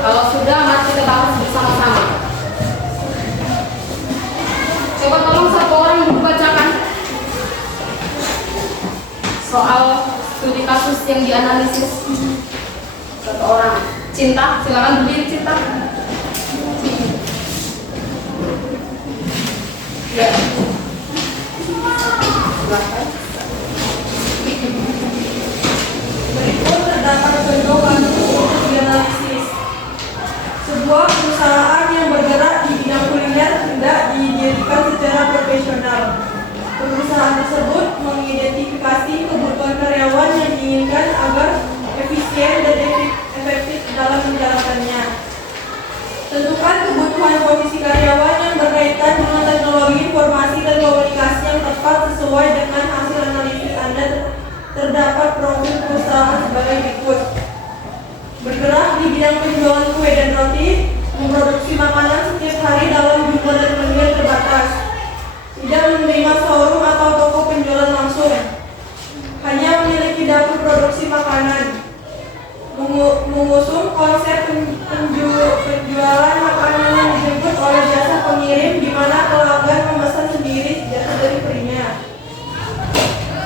Kalau sudah, mari kita bahas bersama-sama. Coba tolong satu orang dulu bacakan soal studi kasus yang dianalisis. Satu orang. Cinta, silakan berdiri Cinta. Ya. Silakan. Berikut terdapat contoh kasus untuk dianalisis. Sebuah perusahaan yang bergerak di bidang kuliner hendak didirikan secara profesional. Perusahaan tersebut mengidentifikasi kebutuhan karyawan yang diinginkan agar efisien dan efektif dalam menjalankannya. Tentukan kebutuhan posisi karyawan yang berkaitan dengan teknologi informasi dan komunikasi yang tepat sesuai dengan hasil analisis Anda. Terdapat profil perusahaan sebagai berikut. Bergerak di bidang penjualan kue dan roti, memproduksi makanan setiap hari dalam jumlah dan menit terbatas. Tidak menerima showroom atau toko penjualan langsung. Hanya memiliki dapur produksi makanan. Mengusung konsep penjualan makanan yang dijemput oleh jasa pengirim di mana pelanggan memesan sendiri jasa delivery-nya.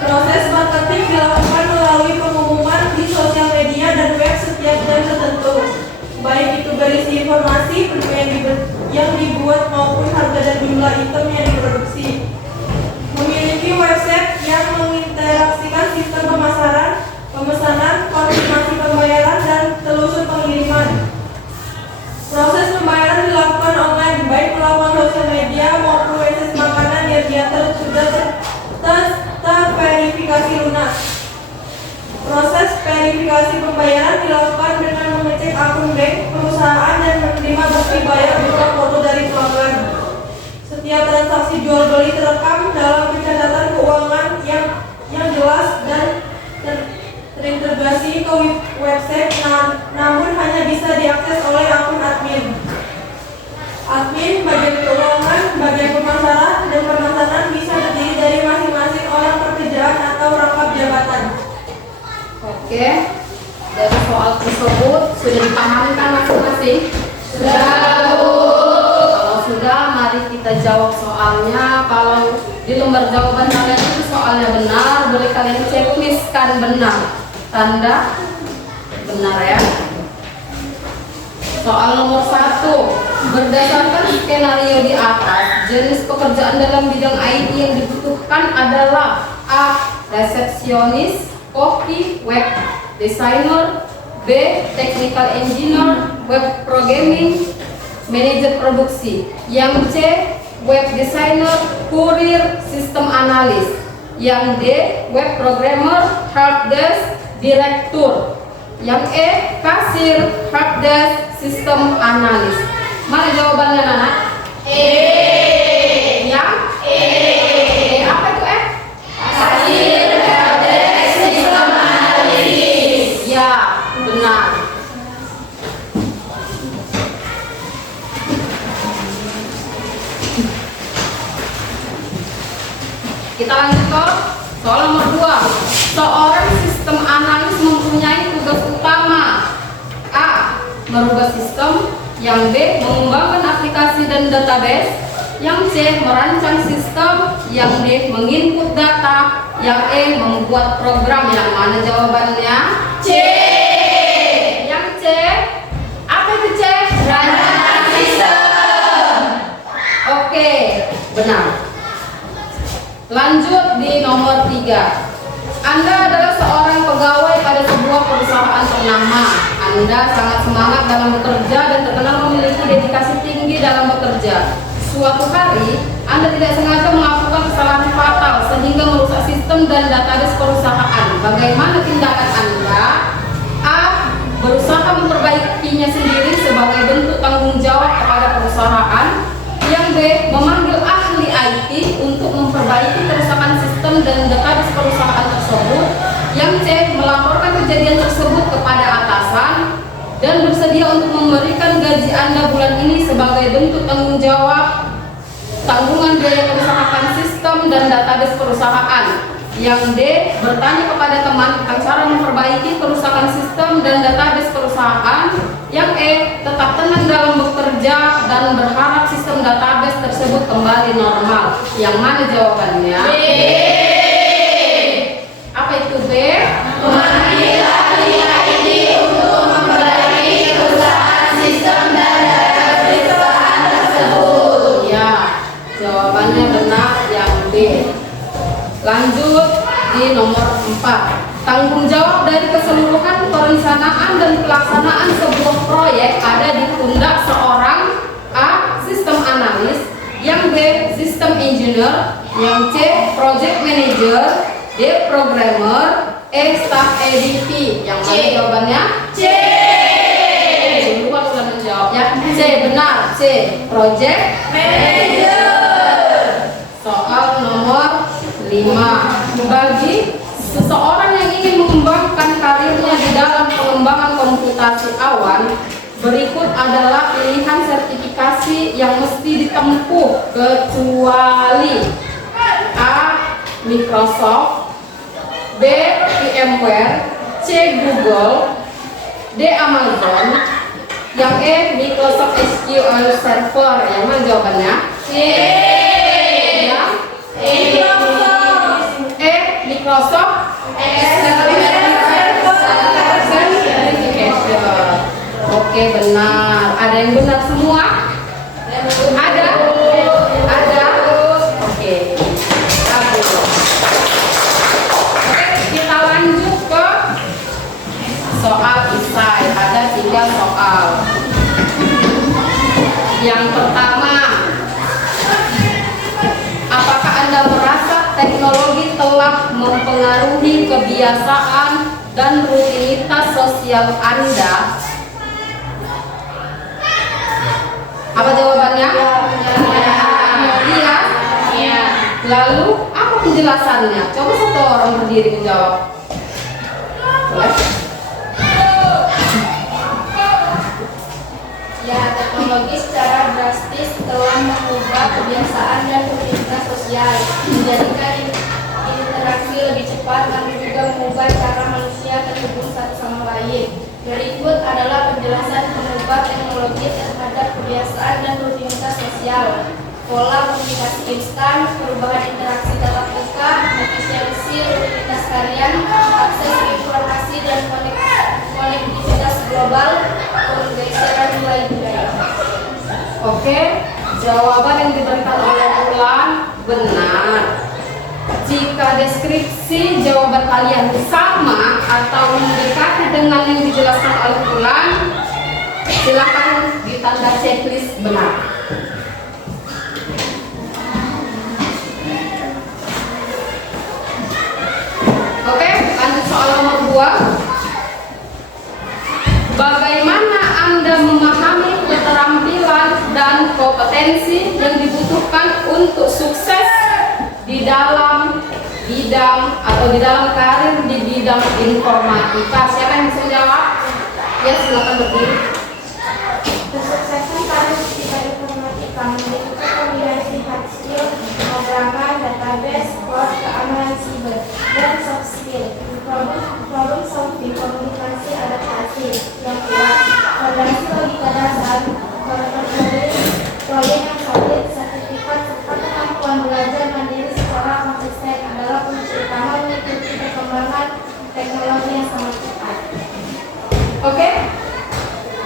Proses marketing dilakukan melalui pengumuman di sosial media dan web setiap jam tertentu, baik itu berisi informasi yang dibuat maupun harga dan jumlah item yang diproduksi. Memiliki website yang menginteraksikan sistem pemesanan, konfirmasi pembayaran, dan telusur pengiriman. Proses pembayaran dilakukan online, baik melalui sosial media maupun website makanan yang sudah terverifikasi lunas. Proses verifikasi pembayaran dilakukan dengan mengecek akun bank perusahaan dan menerima bukti bayar berupa foto dari pelanggan. Setiap transaksi jual beli terekam dalam pencatatan keuangan yang jelas dan terintegrasi ke website, namun hanya bisa diakses oleh akun admin. Admin, bagian keuangan, bagian pemasaran, dan pemesanan bisa terdiri dari masing-masing orang pekerjaan atau rangkap jabatan. Oke, dari soal tersebut sudah dipahami kan masing-masing? Sudah. Kalau sudah, mari kita jawab soalnya. Kalau di lembar jawaban kalian itu soalnya benar, boleh kalian checklistkan benar. Tanda benar ya. Soal nomor 1, berdasarkan skenario di atas, jenis pekerjaan dalam bidang IT yang dibutuhkan adalah A. Resepsionis, copy, web designer, B. Technical engineer, web programming, manajer produksi. Yang C. Web designer, kurir, sistem analis. Yang D. Web programmer, help desk, direktur. Yang E. Kasir, help desk, sistem analis. Mana jawabannya Nana? Yang E. Apa itu E? Kasir, help desk, sistem analis. Ya, benar. Kita lanjut ke soal nomor 2. Seorang sistem analis mempunyai tugas utama: A. Merubah sistem. Yang B. Mengembangkan aplikasi dan database. Yang C. Merancang sistem. Yang D. Menginput data. Yang E. Membuat program. Yang mana jawabannya? C. Yang C. Apa itu C? Merancang sistem. Oke, benar. Lanjut di nomor 3. Anda adalah seorang pegawai pada sebuah perusahaan ternama. Anda sangat semangat dalam bekerja dan terkenal memiliki dedikasi tinggi dalam bekerja. Suatu hari, Anda tidak sengaja melakukan kesalahan fatal sehingga merusak sistem dan database perusahaan. Bagaimana tindakan Anda? A. Berusaha memperbaikinya sendiri sebagai bentuk tanggung jawab kepada perusahaan. Yang B. Memanggil ahli IT untuk memperbaiki kerusakan sistem dan database perusahaan tersebut. Yang C. Melaporkan kejadian tersebut kepada atasan dan bersedia untuk memberikan gaji Anda bulan ini sebagai bentuk tanggung jawab tanggungan biaya kerusakan sistem dan database perusahaan. Yang D. Bertanya kepada teman tentang cara memperbaiki kerusakan sistem dan database perusahaan. Yang E. Tetap tenang dalam bekerja dan berharap sistem database tersebut kembali normal. Yang mana jawabannya? B. Apa itu B? Memanggil ahli IT untuk memperbaiki Lanjut di nomor 4. Tanggung jawab dari keseluruhan perencanaan dan pelaksanaan sebuah proyek ada di pundak seorang A. Sistem analis, yang B. Sistem engineer, yang C. Project manager, D. Programmer, E. Staff ADP. Yang mana jawabannya? C. Duluan udah menjawabnya. C, benar. C. Project manager. Soal nomor 5. Bagi seseorang yang ingin mengembangkan karirnya di dalam pengembangan komputasi awan, berikut adalah pilihan sertifikasi yang mesti ditempuh, kecuali A. Microsoft, B. VMware, C. Google, D. Amazon, yang E. Microsoft SQL Server. Yang mana jawabannya? C. Yang E. Microsoft Certification. Oke, benar. Ada yang benar semua? Ada? Ada? Oke. Bagus. Oke, kita lanjut ke soal esai. Ada 3 soal. Yang pertama, apakah Anda merasa teknologi telah mempengaruhi kebiasaan dan rutinitas sosial Anda? Apa jawabannya? Iya. Iya. Lalu apa penjelasannya? Coba satu orang berdiri menjawab. Boleh? Ya, teknologi secara drastis telah mengubah kebiasaan dan rutinitas sosial, menjadikan interaksi lebih cepat dan juga mengubah cara manusia terhubung satu sama lain. Berikut adalah penjelasan mengubah teknologi terhadap kebiasaan dan rutinitas sosial. Pola komunikasi instan, perubahan interaksi tatap muka, efisiensi rutinitas harian, akses informasi dan konektivitas global, pergeseran nilai budaya. Oke, jawaban yang diberikan oleh Ulan benar. Jika deskripsi jawaban kalian sama atau mendekati dengan yang dijelaskan oleh Ulan, silakan ditanda checklist benar. Oke, lanjut soal nomor 2. Bagaimana Anda memahami keterampilan dan kompetensi yang dibutuhkan untuk sukses di dalam bidang atau di dalam karir di bidang informatika? Siapa yang bisa menjawab? Ya, silakan berdiri. Kesuksesan karir di bidang informatika memiliki kombinasi hard skill, pemrograman, database, code, keamanan siber, dan soft skill, problem solving, komunikasi, adaptasi yang kuat, fondasi logika dasar, proyek yang solid, sertifikat, serta kemampuan belajar mandiri secara konsisten adalah kunci utama mengikuti perkembangan teknologi yang sangat cepat. Oke,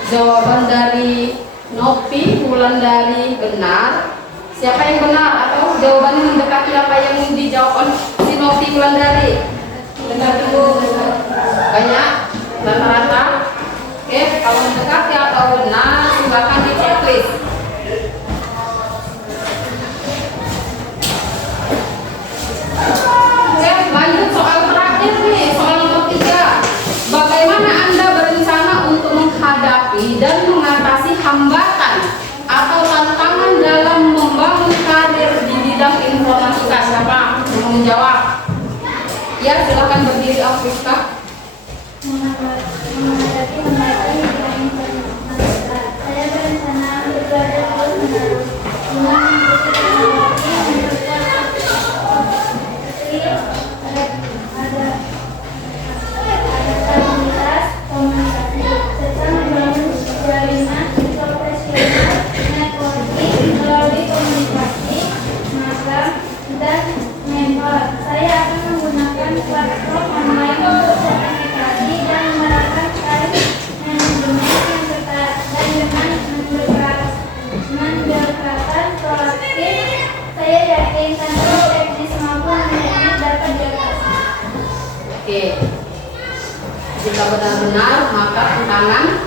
jawaban dari Nopi Wulandari benar. Siapa yang benar atau jawabannya mendekati apa yang dijawab oleh si Nopi Wulandari? Benar dulu. Banyak rata-rata. Oke, kalau mendekati atau benar silakan di checklist. Oke, lanjut soal terakhir nih, soal nomor 3. Bagaimana Anda berencana untuk menghadapi dan mengatasi hambatan atau tantangan dalam membangun karir di bidang informatika? Siapa yang menjawab? Ya, silakan berdiri, Afrika. Menghadapi hambatan di bidang informatika, saya berencana untuk belajar terus-menerus dengan mengikuti teknologi yang memperkuat skill, adaptabilitas, komunikasi, serta membangun jalinan profesional networking melalui komunikasi, magang, dan mentor. Saya akan menggunakan platform online untuk sertifikasi dan menerapkan karir manajemen yang ketat dan dengan pendekatan proaktif. Saya yakin kantor teknis mampu menjadi data Oke. Jika benar-benar, maka tantangan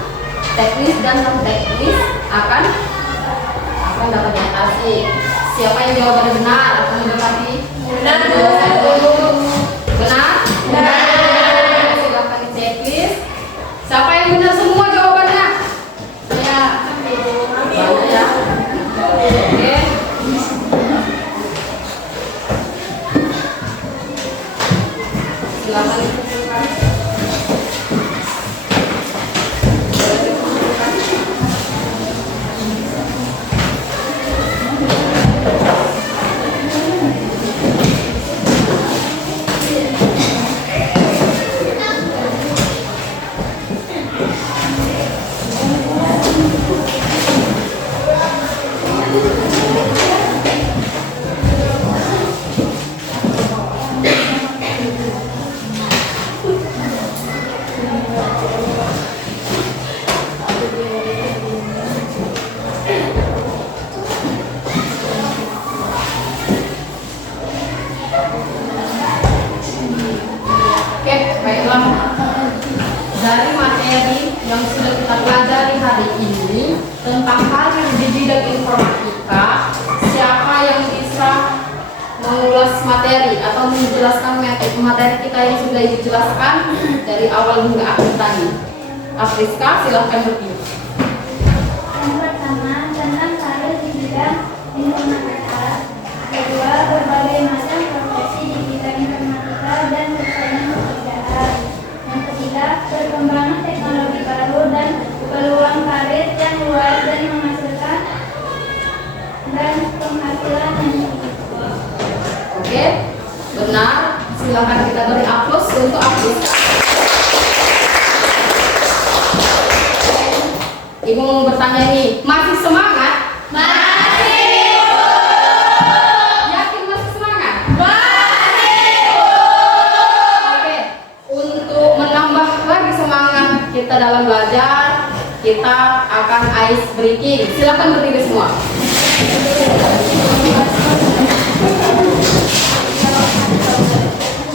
teknis dan non-teknis akan dapat diatasi. Siapa yang jawabannya benar akan mendapati benar. Silakan di checklist. Siapa yang benar semua jawabannya? Saya ambil ya. Oke. Silakan dikumpulkan. Oke, baiklah. Dari materi yang sudah kita pelajari hari ini tentang hal yang di bidang informatika, siapa yang bisa mengulas materi atau menjelaskan materi kita yang sudah dijelaskan dari awal hingga akhir tadi? Afriska, silahkan berdiri. Yang pertama, tentang karir di bidang informatika. Kedua, berbagai macam profesi di bidang informatika dan persaingan pekerjaan. Yang ketiga, perkembangan teknologi baru dan peluang karir yang luas dan menghasilkan dan penghasilan yang tinggi. Oke, benar. Silakan kita beri aplaus untuk Afriska. Ibu mau bertanya nih, masih semangat? Masih. Yakin masih semangat? Masih. Oke, untuk menambah lagi semangat kita dalam belajar, kita akan ice breaking. Silakan berdiri semua.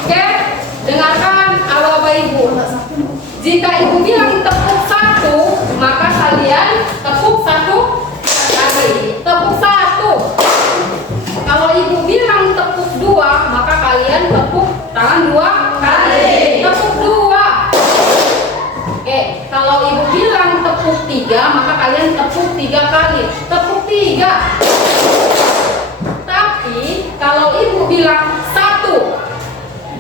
Oke, dengarkan Bapak Ibu. Jika Ibu bilang tepuk satu, maka kalian tepuk satu lagi. Tepuk satu. Kalau Ibu bilang tepuk dua, maka kalian tepuk tangan dua kali. Tepuk dua. Oke, kalau Ibu bilang tepuk tiga, maka kalian tepuk tiga kali. Tepuk tiga. Tapi kalau Ibu bilang satu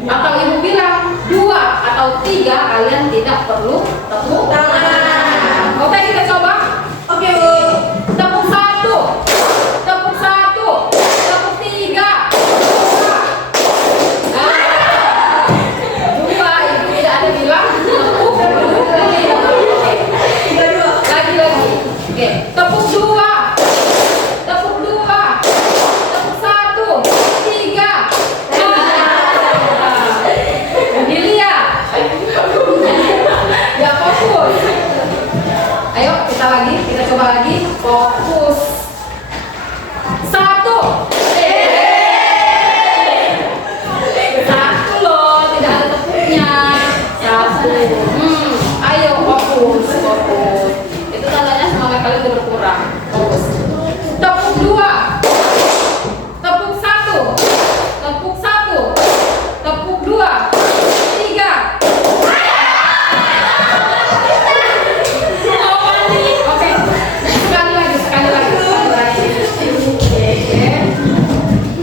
atau Ibu bilang dua atau tiga, kalian tidak perlu tepuk tangan. Oke, kita coba. Oke, Bu. Tepuk satu, tepuk satu, tepuk tiga. Dua, Ibu tidak ada bilang tepuk dua. Lagi. Oke, tepuk dua, tepuk dua, tepuk satu, tiga. Dilihat. Ya, fokus. Ayo kita coba lagi. Fokus. Satu. Satu loh, tidak ada tepuknya. Satu. Ayo fokus. Itu tandanya semangat kalian udah berkurang. Fokus. Tepuk dua. Tepuk satu. Tepuk satu. Tepuk dua. Tiga. Oke. Sekali lagi. Oke.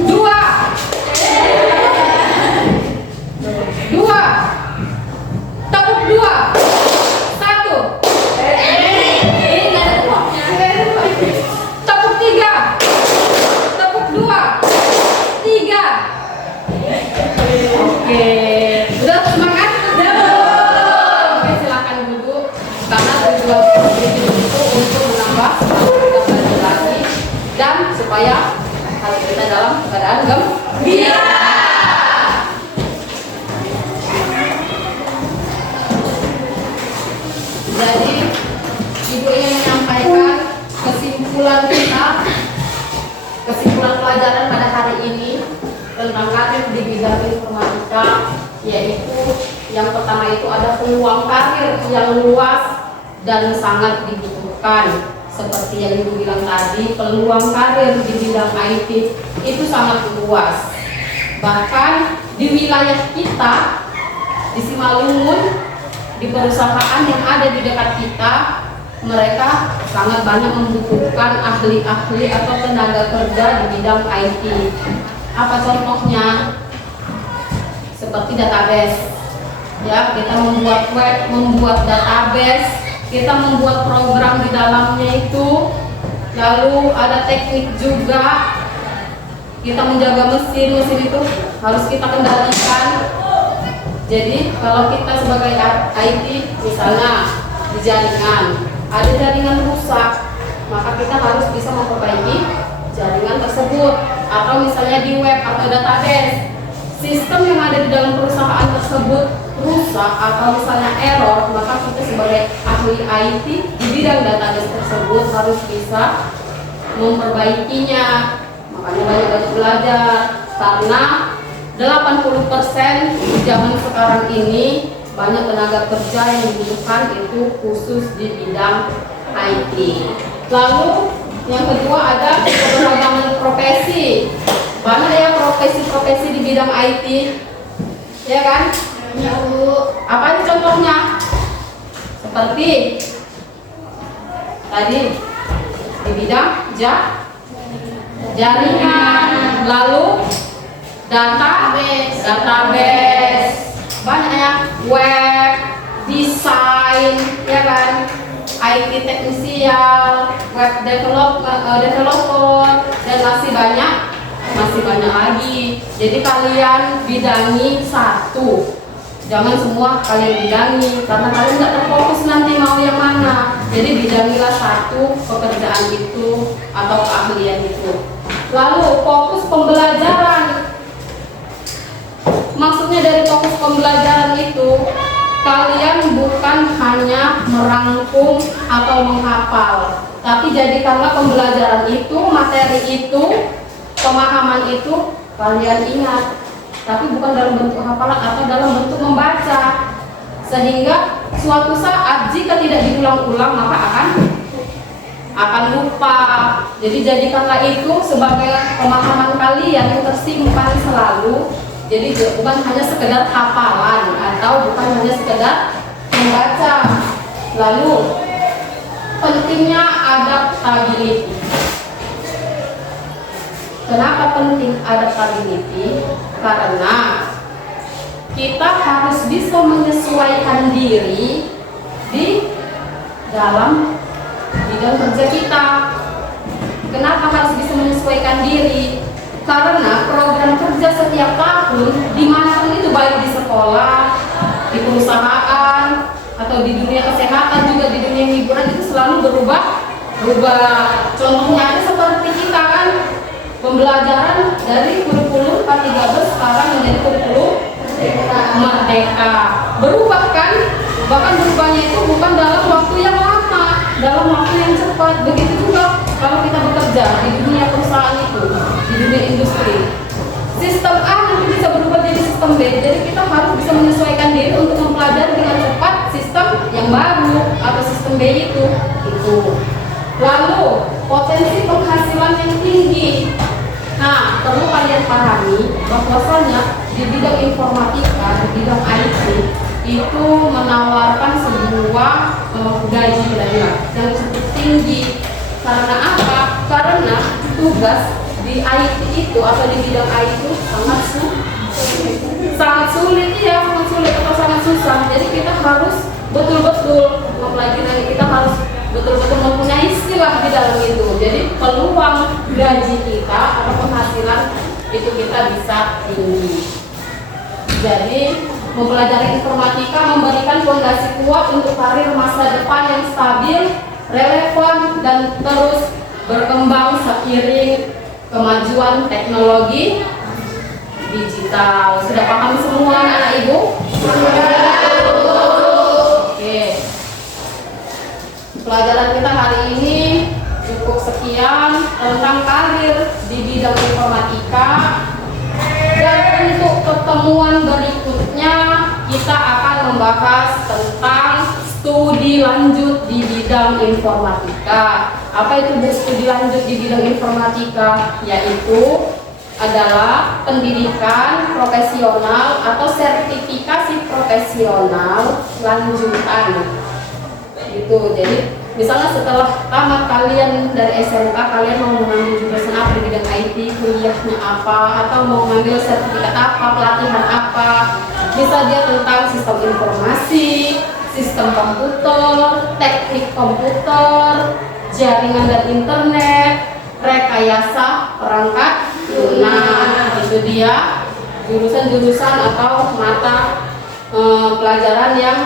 Dua. Tepuk dua. Satu. Tepuk tiga. Tepuk dua. Tiga. Oke. Udah semangat? Oke, silakan duduk. Karena tujuan itu untuk menambah semangat kita belajar lagi dan supaya hati kita dalam keadaan gembira. Jadi Ibu ingin menyampaikan kesimpulan pelajaran pada hari ini tentang karir di bidang informatika, yaitu Yang pertama itu ada peluang karir yang luas dan sangat dibutuhkan. Seperti yang Ibu bilang tadi, peluang karir di bidang IT itu sangat luas. Bahkan di wilayah kita, di Simalungun, di perusahaan yang ada di dekat kita, mereka sangat banyak membutuhkan ahli-ahli atau tenaga kerja di bidang IT. Apa contohnya? Seperti database. Ya, kita membuat web, membuat database, kita membuat program di dalamnya itu. Lalu ada teknik juga. Kita menjaga mesin itu harus kita kendalikan. Jadi kalau kita sebagai IT, misalnya di jaringan, ada jaringan rusak, maka kita harus bisa memperbaiki jaringan tersebut. Atau misalnya di web atau database, sistem yang ada di dalam perusahaan tersebut rusak atau misalnya error, maka kita sebagai ahli IT di bidang database tersebut harus bisa memperbaikinya. Makanya banyak belajar, karena 80% di zaman sekarang ini banyak tenaga kerja yang dibutuhkan itu khusus di bidang IT. Lalu yang kedua ada keberagaman profesi. Banyak ya profesi-profesi di bidang IT, ya kan? Ya Bu. Apa ini contohnya? Seperti tadi di bidang jaringan, lalu database, banyak ya, web, desain, ya kan? IT teknisial, web developer, dan masih banyak lagi. Jadi kalian bidangi satu, jangan semua kalian bidangi, karena kalian nggak terfokus nanti mau yang mana. Jadi bidangilah satu pekerjaan itu atau keahlian itu. Lalu fokus pembelajaran. Maksudnya dari fokus pembelajaran itu, kalian bukan hanya merangkum atau menghafal, tapi jadikanlah pembelajaran itu, materi itu, pemahaman itu kalian ingat, tapi bukan dalam bentuk hafalan atau dalam bentuk membaca, sehingga suatu saat jika tidak diulang-ulang maka akan lupa. Jadi jadikanlah itu sebagai pemahaman kalian yang tersimpan selalu. Jadi bukan hanya sekedar hafalan atau bukan hanya sekedar membaca. Lalu pentingnya adaptability. Kenapa penting adaptability? Karena kita harus bisa menyesuaikan diri di dalam bidang kerja kita. Kenapa harus bisa menyesuaikan diri? Karena program kerja setiap tahun dimanapun itu, baik di sekolah, di perusahaan, atau di dunia kesehatan, juga di dunia hiburan, itu selalu berubah. Contohnya aja seperti kita kan, pembelajaran dari kurikulum 413 sekarang menjadi kurikulum Merdeka. Berubah kan? Bahkan berubahnya itu bukan dalam waktu yang lama, dalam waktu yang cepat. Begitu juga kalau kita bekerja di dunia perusahaan itu, di dunia industri. Sistem A nanti bisa berubah jadi sistem B. Jadi kita harus bisa menyesuaikan diri untuk mempelajari dengan cepat sistem yang baru atau sistem B itu. Lalu potensi penghasilan yang tinggi. Nah, perlu kalian pahami bahwasanya di bidang informatika, di bidang IT itu menawarkan sebuah gaji yang cukup tinggi. Karena apa? Karena tugas di IT itu atau di bidang IT itu sangat sulit atau sangat susah. Jadi kita harus betul-betul mempelajari, kita harus betul-betul mempunyai istilah di dalam itu. Jadi peluang gaji kita atau penghasilan itu kita bisa tinggi. Jadi mempelajari informatika memberikan fondasi kuat untuk karir masa depan yang stabil, relevan, dan terus berkembang seiring kemajuan teknologi digital. Sudah paham semua anak ibu? Oke. Pelajaran kita hari ini cukup sekian tentang karir di bidang informatika. Dan untuk pertemuan berikutnya kita akan membahas tentang studi lanjut di bidang informatika. Apa itu studi lanjut di bidang informatika? Yaitu adalah pendidikan profesional atau sertifikasi profesional lanjutan. Gitu. Jadi misalnya setelah tamat kalian dari SMK, kalian mau mengambil jurusan apa di bidang IT, kuliahnya apa, atau mau mengambil sertifikat apa, pelatihan apa, bisa dia tentang sistem informasi, sistem komputer, teknik komputer, jaringan dan internet, rekayasa perangkat lunak. Itu dia jurusan-jurusan atau mata pelajaran yang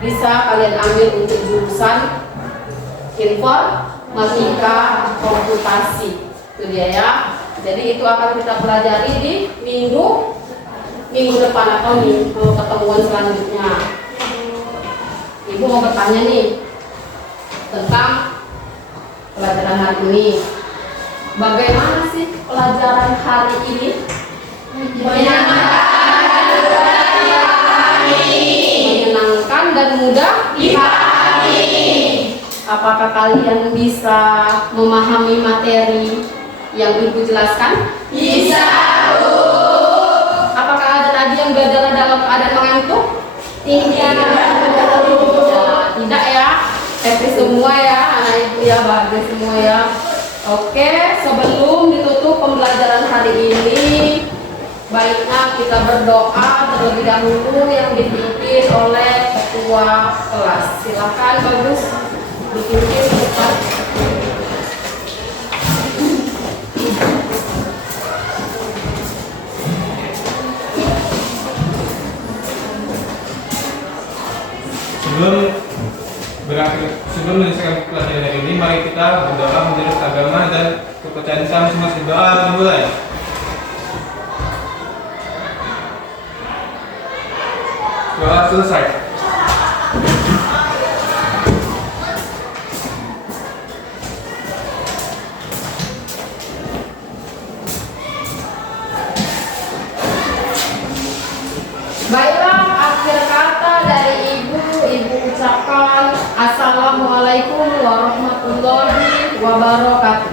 bisa kalian ambil untuk jurusan informatika komputasi. Itu dia ya. Jadi itu akan kita pelajari di minggu depan atau pertemuan selanjutnya. Ibu mau bertanya nih tentang pelajaran hari ini. Bagaimana sih pelajaran hari ini? Menyenangkan dan mudah dipahami. Apakah kalian bisa memahami materi yang Ibu jelaskan? Bisa, Bu. Apakah ada tadi yang belajar dalam keadaan mengantuk? Tidak. Tidak ya. Happy semua ya, anak Ibu ya, bahagia semua ya. Oke, sebelum ditutup pembelajaran hari ini, baiknya kita berdoa terlebih dahulu yang dipimpin oleh ketua kelas. Silakan Bagus dipimpin Ustaz. Sebelum menyelesaikan pelajaran hari ini, mari kita berdoa menurut agama dan kepercayaan Islam masing-masing. Doa dimulai. Doa selesai. Baiklah, akhir kata dari Ibu ucapkan Assalamualaikum warahmatullahi wabarakatuh.